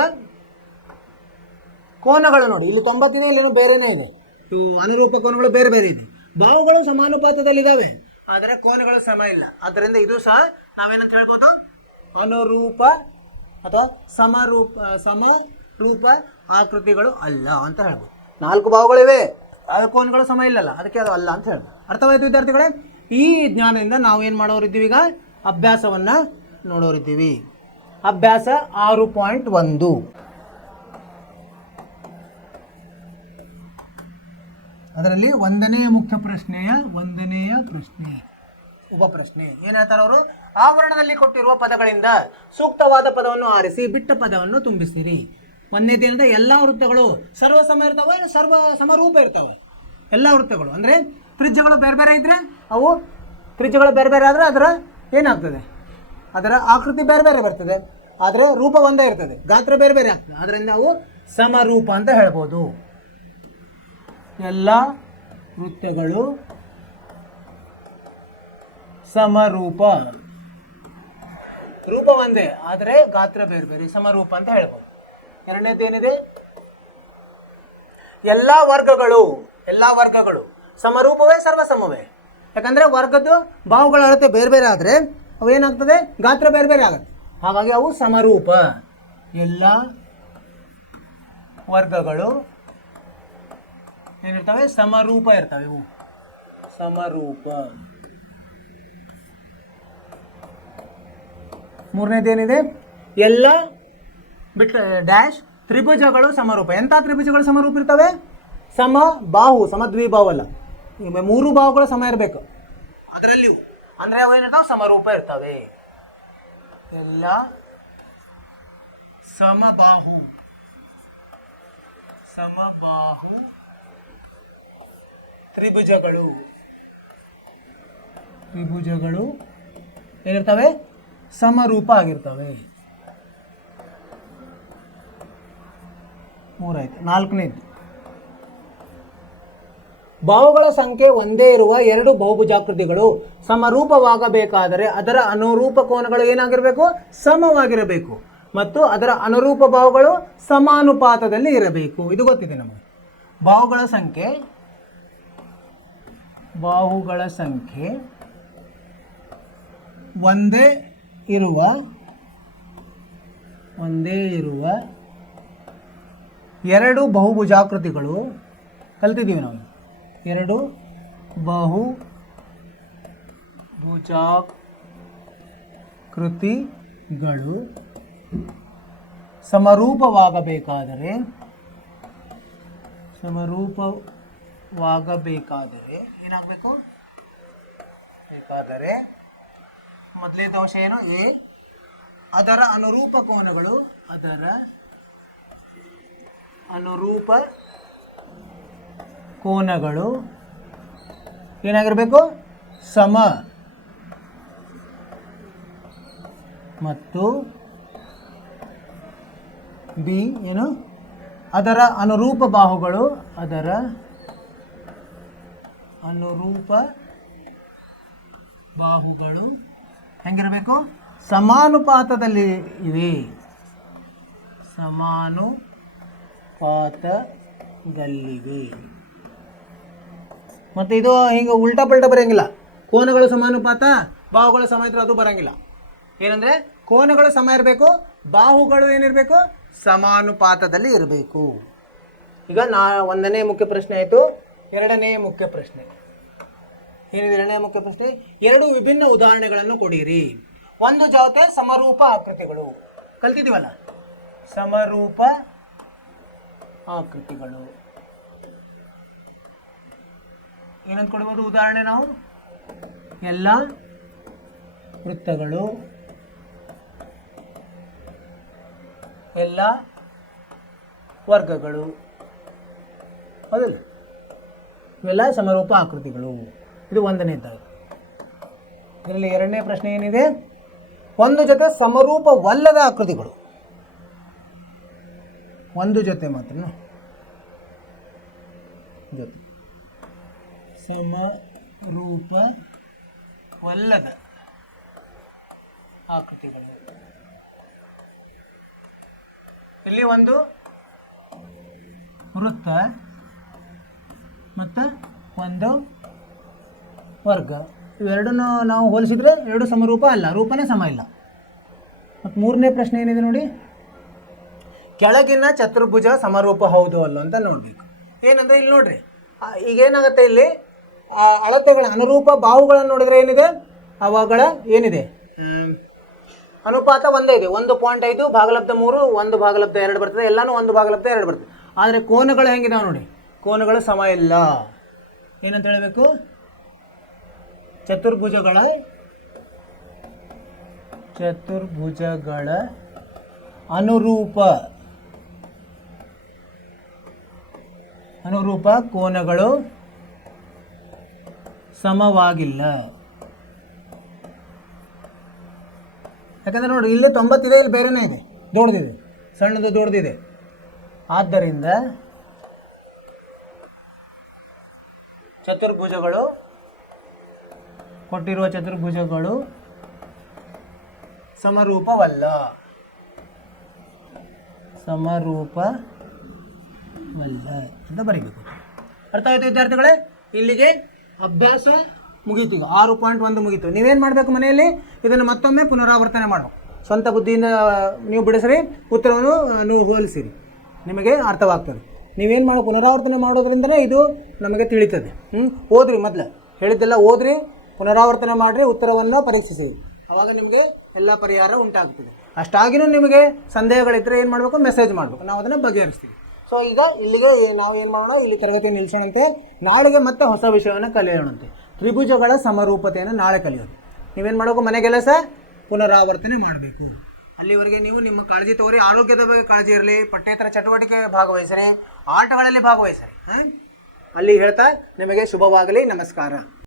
ಕೋನಗಳು ನೋಡಿ, ಇಲ್ಲಿ 90 ಇದೆ, ಇಲ್ಲೇನೋ ಬೇರೆನೇ ಇದೆ. ಇವು ಅನುರೂಪ ಕೋನಗಳು ಬೇರೆ ಬೇರೆ ಇದೆ, ಬಾಹುಗಳು ಸಮಾನುಪಾತದಲ್ಲಿದ್ದಾವೆ, ಆದರೆ ಕೋನಗಳು ಸಮ ಇಲ್ಲ. ಆದ್ದರಿಂದ ಇದು ಸಹ ನಾವೇನಂತ ಹೇಳ್ಬೋದು, ಅನುರೂಪ ಅಥವಾ ಸಮರೂಪ ಆಕೃತಿಗಳು ಅಲ್ಲ ಅಂತ ಹೇಳ್ಬೋದು. 4 ಬಾಹುಗಳಿವೆ, ಕೋನಗಳು ಸಮ ಇಲ್ಲಲ್ಲ, ಅದಕ್ಕೆ ಅದು ಅಲ್ಲ ಅಂತ ಹೇಳ್ಬೋದು. ಅರ್ಥವಾಯ್ತು ವಿದ್ಯಾರ್ಥಿಗಳೇ? ಈ ಜ್ಞಾನದಿಂದ ನಾವು ಏನು ಮಾಡೋರಿದ್ದೀವಿ, ಈಗ ಅಭ್ಯಾಸವನ್ನು ನೋಡೋರಿದ್ದೀವಿ. ಅಭ್ಯಾಸ 6.1 ಅದರಲ್ಲಿ 1ನೇ ಮುಖ್ಯ ಪ್ರಶ್ನೆಯ 1ನೇಯ ಪ್ರಶ್ನೆ ಉಪ ಪ್ರಶ್ನೆ ಏನು ಹೇಳ್ತಾರೆ ಅವರು, ಆವರಣದಲ್ಲಿ ಕೊಟ್ಟಿರುವ ಪದಗಳಿಂದ ಸೂಕ್ತವಾದ ಪದವನ್ನು ಆರಿಸಿ ಬಿಟ್ಟ ಪದವನ್ನು ತುಂಬಿಸಿರಿ. 1ನೇದೇನಂದ್ರೆ ಎಲ್ಲ ವೃತ್ತಗಳು ಸರ್ವಸಮ ಇರ್ತವೆ, ಸರ್ವ ಸಮರೂಪ ಇರ್ತವೆ. ಎಲ್ಲ ವೃತ್ತಗಳು ಅಂದರೆ ತ್ರಿಜ್ಯಗಳು ಬೇರೆ ಬೇರೆ ಇದ್ದರೆ ಅವು ತ್ರಿಜ್ಯಗಳು ಬೇರೆ ಬೇರೆ ಆದರೆ ಅದರ ಏನಾಗ್ತದೆ, ಅದರ ಆಕೃತಿ ಬೇರೆ ಬೇರೆ ಬರ್ತದೆ, ಆದರೆ ರೂಪ ಒಂದೇ ಇರ್ತದೆ, ಗಾತ್ರ ಬೇರೆ ಬೇರೆ ಆಗ್ತದೆ. ಅದರಿಂದ ಅವು ಸಮರೂಪ ಅಂತ ಹೇಳ್ಬೋದು. ಎಲ್ಲ ವೃತ್ತಗಳು ಸಮರೂಪ, ರೂಪ ಒಂದೇ ಆದರೆ ಗಾತ್ರ ಬೇರೆ ಬೇರೆ, ಸಮರೂಪ ಅಂತ ಹೇಳ್ಬೋದು. ಎರಡನೇದೇನಿದೆ, ಎಲ್ಲ ವರ್ಗಗಳು ಸಮರೂಪವೇ ಸರ್ವಸಮವೇ. ಯಾಕಂದ್ರೆ ವರ್ಗದ್ದು ಬಾಹುಗಳ ಅಳತೆ ಬೇರೆ ಬೇರೆ ಆದರೆ ಅವೇನಾಗ್ತದೆ, ಗಾತ್ರ ಬೇರೆ ಬೇರೆ ಆಗುತ್ತೆ, ಹಾಗಾಗಿ ಅವು ಸಮರೂಪ. ಎಲ್ಲ ವರ್ಗಗಳು ಏನಿರ್ತವೆ, ಸಮರೂಪ ಇರ್ತವೆ, ಇವು ಸಮರೂಪ. ಮೂರನೇದೇನಿದೆ, ಎಲ್ಲ ಬಿಟ್ಟ ಡ್ಯಾಶ್ ತ್ರಿಭುಜಗಳು ಸಮರೂಪ. ಎಂಥ ತ್ರಿಭುಜಗಳು ಸಮರೂಪ ಇರ್ತವೆ, ಸಮ ಬಾಹು, ಸಮದ್ವಿಬಾಹು ಅಲ್ಲ, 3 ಬಾಹುಗಳು ಸಮ ಇರಬೇಕು ಅದರಲ್ಲಿ, ಅಂದರೆ ಅವು ಏನಿರ್ತಾವೆ, ಸಮರೂಪ ಇರ್ತವೆ. ಎಲ್ಲ ಸಮಬಾಹು ತ್ರಿಭುಜಗಳು ಏನಿರ್ತವೆ, ಸಮರೂಪ ಆಗಿರ್ತವೆ. 3 ಆಯ್ತು. 4ನೇದು, ಬಾಹುಗಳ ಸಂಖ್ಯೆ ಒಂದೇ ಇರುವ 2 ಬಹುಭುಜಾಕೃತಿಗಳು ಸಮರೂಪವಾಗಬೇಕಾದರೆ ಅದರ ಅನುರೂಪ ಕೋನಗಳು ಏನಾಗಿರಬೇಕು, ಸಮವಾಗಿರಬೇಕು, ಮತ್ತು ಅದರ ಅನುರೂಪ ಬಾಹುಗಳು ಸಮಾನುಪಾತದಲ್ಲಿ ಇರಬೇಕು. ಇದು ಗೊತ್ತಿದೆ ನಮಗೆ. ಬಾಹುಗಳ ಸಂಖ್ಯೆ ಒಂದೇ ಇರುವ 2 ಬಹುಭುಜಾಕೃತಿಗಳು ಕಲ್ತಿದ್ದೀವಿ ನಾವು. 2 ಬಹುಭುಜಾಕೃತಿಗಳು ಸಮರೂಪವಾಗಬೇಕಾದರೆ ಏನಾಗಬೇಕು, ಮೊದಲನೇ ಅಂಶ ಏನು, ಎ ಅದರ ಅನುರೂಪ ಕೋನಗಳು ಏನಾಗಿರಬೇಕು, ಸಮ, ಮತ್ತು ಬಿ ಏನು, ಅದರ ಅನುರೂಪ ಬಾಹುಗಳು ಹೆಂಗಿರಬೇಕು, ಸಮಾನುಪಾತದಲ್ಲಿ ಇವೆ, ಮತ್ತು ಇದು ಹಿಂಗೆ ಉಲ್ಟಾ ಪಲ್ಟಾ ಬರೋಂಗಿಲ್ಲ. ಕೋನಗಳು ಸಮಾನುಪಾತ, ಬಾಹುಗಳು ಸಮ ಇದ್ರೆ ಅದು ಬರೋಂಗಿಲ್ಲ. ಏನಂದರೆ ಕೋನಗಳು ಸಮ ಇರಬೇಕು, ಬಾಹುಗಳು ಏನಿರಬೇಕು, ಸಮಾನುಪಾತದಲ್ಲಿ ಇರಬೇಕು. ಈಗ 1ನೇ ಮುಖ್ಯ ಪ್ರಶ್ನೆ ಆಯಿತು. 2ನೇ ಮುಖ್ಯ ಪ್ರಶ್ನೆ, ಏನಿದೆ ಎರಡನೇ ಮುಖ್ಯ ಪ್ರಶ್ನೆ, 2 ವಿಭಿನ್ನ ಉದಾಹರಣೆಗಳನ್ನು ಕೊಡಿರಿ. ಒಂದು ಜೊತೆ ಸಮರೂಪ ಆಕೃತಿಗಳು ಕಲ್ತಿದ್ದೀವಲ್ಲ, ಸಮರೂಪ ಆಕೃತಿಗಳು ಏನಂತ ಕೊಡ್ಬೋದು ಉದಾಹರಣೆ ನಾವು? ಎಲ್ಲ ವೃತ್ತಗಳು, ಎಲ್ಲ ವರ್ಗಗಳು, ಹೌದಲ್ಲ? ಇವೆಲ್ಲ ಸಮರೂಪ ಆಕೃತಿಗಳು. ಇದು ಒಂದನೇದಾಗಿ. ಇದರಲ್ಲಿ ಎರಡನೇ ಪ್ರಶ್ನೆ ಏನಿದೆ? ಒಂದು ಜೊತೆ ಸಮರೂಪವಲ್ಲದ ಆಕೃತಿಗಳು. ಒಂದು ಜೊತೆ ಮಾತ್ರ ಜೊತೆ ಸಮರೂಪವಲ್ಲದ ಆಕೃತಿಗಳು. ಇಲ್ಲಿ ಒಂದು ವೃತ್ತ ಮತ್ತು ಒಂದು ವರ್ಗ, ಇವೆರಡನ್ನು ನಾವು ಹೋಲಿಸಿದರೆ ಎರಡು ಸಮರೂಪ ಅಲ್ಲ, ರೂಪನೇ ಸಮ ಇಲ್ಲ. ಮತ್ತು ಮೂರನೇ ಪ್ರಶ್ನೆ ಏನಿದೆ ನೋಡಿ, ಕೆಳಗಿನ ಚತುರ್ಭುಜ ಸಮರೂಪ ಹೌದು ಅಲ್ಲ ಅಂತ ನೋಡಬೇಕು. ಏನಂದರೆ ಇಲ್ಲಿ ನೋಡ್ರಿ, ಈಗೇನಾಗುತ್ತೆ, ಇಲ್ಲಿ ಅಳತೆಗಳ ಅನುರೂಪ ಬಾಹುಗಳನ್ನು ನೋಡಿದರೆ ಏನಿದೆ, ಅವುಗಳ ಏನಿದೆ ಅನುಪಾತ ಒಂದೇ ಇದೆ. 1.5 ಭಾಗಲಬ್ಧ 3, 1 ಭಾಗಲಬ್ಧ 2 ಬರ್ತದೆ, ಎಲ್ಲನೂ 1 ಭಾಗಲಬ್ಧ 2 ಬರ್ತದೆ. ಆದರೆ ಕೋನಗಳು ಹೆಂಗಿದಾವೆ ನೋಡಿ, ಕೋನಗಳು ಸಮ ಇಲ್ಲ. ಏನಂತ ಹೇಳಬೇಕು? ಚತುರ್ಭುಜಗಳ ಅನುರೂಪ ಕೋನಗಳು ಸಮವಾಗಿಲ್ಲ. ಯಾಕಂದರೆ ನೋಡಿ, ಇಲ್ಲೂ 90 ಇದೆ, ಇಲ್ಲಿ ಬೇರೆನೇ ಇದೆ, ದೊಡ್ಡದಿದೆ, ಸಣ್ಣದು ದೊಡ್ಡದಿದೆ. ಆದ್ದರಿಂದ ಚತುರ್ಭುಜಗಳು, ಕೊಟ್ಟಿರುವ ಚತುರ್ಭುಜಗಳು ಸಮರೂಪವಲ್ಲ ಅಂತ ಬರೀಬೇಕು. ಅರ್ಥ ಆಯಿತು ವಿದ್ಯಾರ್ಥಿಗಳೇ? ಇಲ್ಲಿಗೆ ಅಭ್ಯಾಸ ಮುಗೀತು. ಈಗ 6.1 ಮುಗೀತು. ನೀವೇನು ಮಾಡಬೇಕು, ಮನೆಯಲ್ಲಿ ಇದನ್ನು ಮತ್ತೊಮ್ಮೆ ಪುನರಾವರ್ತನೆ ಮಾಡಬೇಕು. ಸ್ವಂತ ಬುದ್ಧಿಯಿಂದ ನೀವು ಬಿಡಿಸ್ರಿ, ಉತ್ತರವನ್ನು ನೀವು ಹೋಲಿಸಿರಿ, ನಿಮಗೆ ಅರ್ಥವಾಗ್ತದೆ. ನೀವೇನು ಮಾಡೋ ಪುನರಾವರ್ತನೆ ಮಾಡೋದ್ರಿಂದನೇ ಇದು ನಮಗೆ ತಿಳಿತದೆ. ಓದ್ರಿ, ಮೊದಲು ಹೇಳಿದ್ದೆಲ್ಲ ಓದ್ರಿ, ಪುನರಾವರ್ತನೆ ಮಾಡಿರಿ, ಉತ್ತರವನ್ನು ಪರೀಕ್ಷಿಸಿ. ಆವಾಗ ನಿಮಗೆ ಎಲ್ಲ ಪರಿಹಾರ ಉಂಟಾಗ್ತದೆ. ಅಷ್ಟಾಗಿನೂ ನಿಮಗೆ ಸಂದೇಹಗಳಿದ್ದರೆ ಏನು ಮಾಡಬೇಕು, ಮೆಸೇಜ್ ಮಾಡಬೇಕು, ನಾವು ಅದನ್ನು ಬಗೆಹರಿಸ್ತೀವಿ. ಸೊ ಈಗ ಇಲ್ಲಿಗೆ ನಾವು ಏನು ಮಾಡೋಣ, ಇಲ್ಲಿ ತರಗತಿ ನಿಲ್ಲಿಸೋಣಂತೆ. ನಾಳೆಗೆ ಮತ್ತೆ ಹೊಸ ವಿಷಯವನ್ನು ಕಲಿಯೋಣಂತೆ. ತ್ರಿಭುಜಗಳ ಸಮರೂಪತೆಯನ್ನು ನಾಳೆ ಕಲಿಯೋದು. ನೀವೇನು ಮಾಡಬೇಕು, ಮನೆಗೆಲಸ ಪುನರಾವರ್ತನೆ ಮಾಡಬೇಕು. ಅಲ್ಲಿವರೆಗೆ ನೀವು ನಿಮ್ಮ ಕಾಳಜಿ ತಗೋರಿ. ಆರೋಗ್ಯದ ಬಗ್ಗೆ ಕಾಳಜಿ ಇರಲಿ, ಪಠ್ಯೇತರ ಚಟುವಟಿಕೆ ಭಾಗವಹಿಸಿರಿ, ಆಟಗಳಲ್ಲಿ ಭಾಗವಹಿಸಿರಿ. ಅಲ್ಲಿ ಹೇಳ್ತಾ ನಿಮಗೆ ಶುಭವಾಗಲಿ. ನಮಸ್ಕಾರ.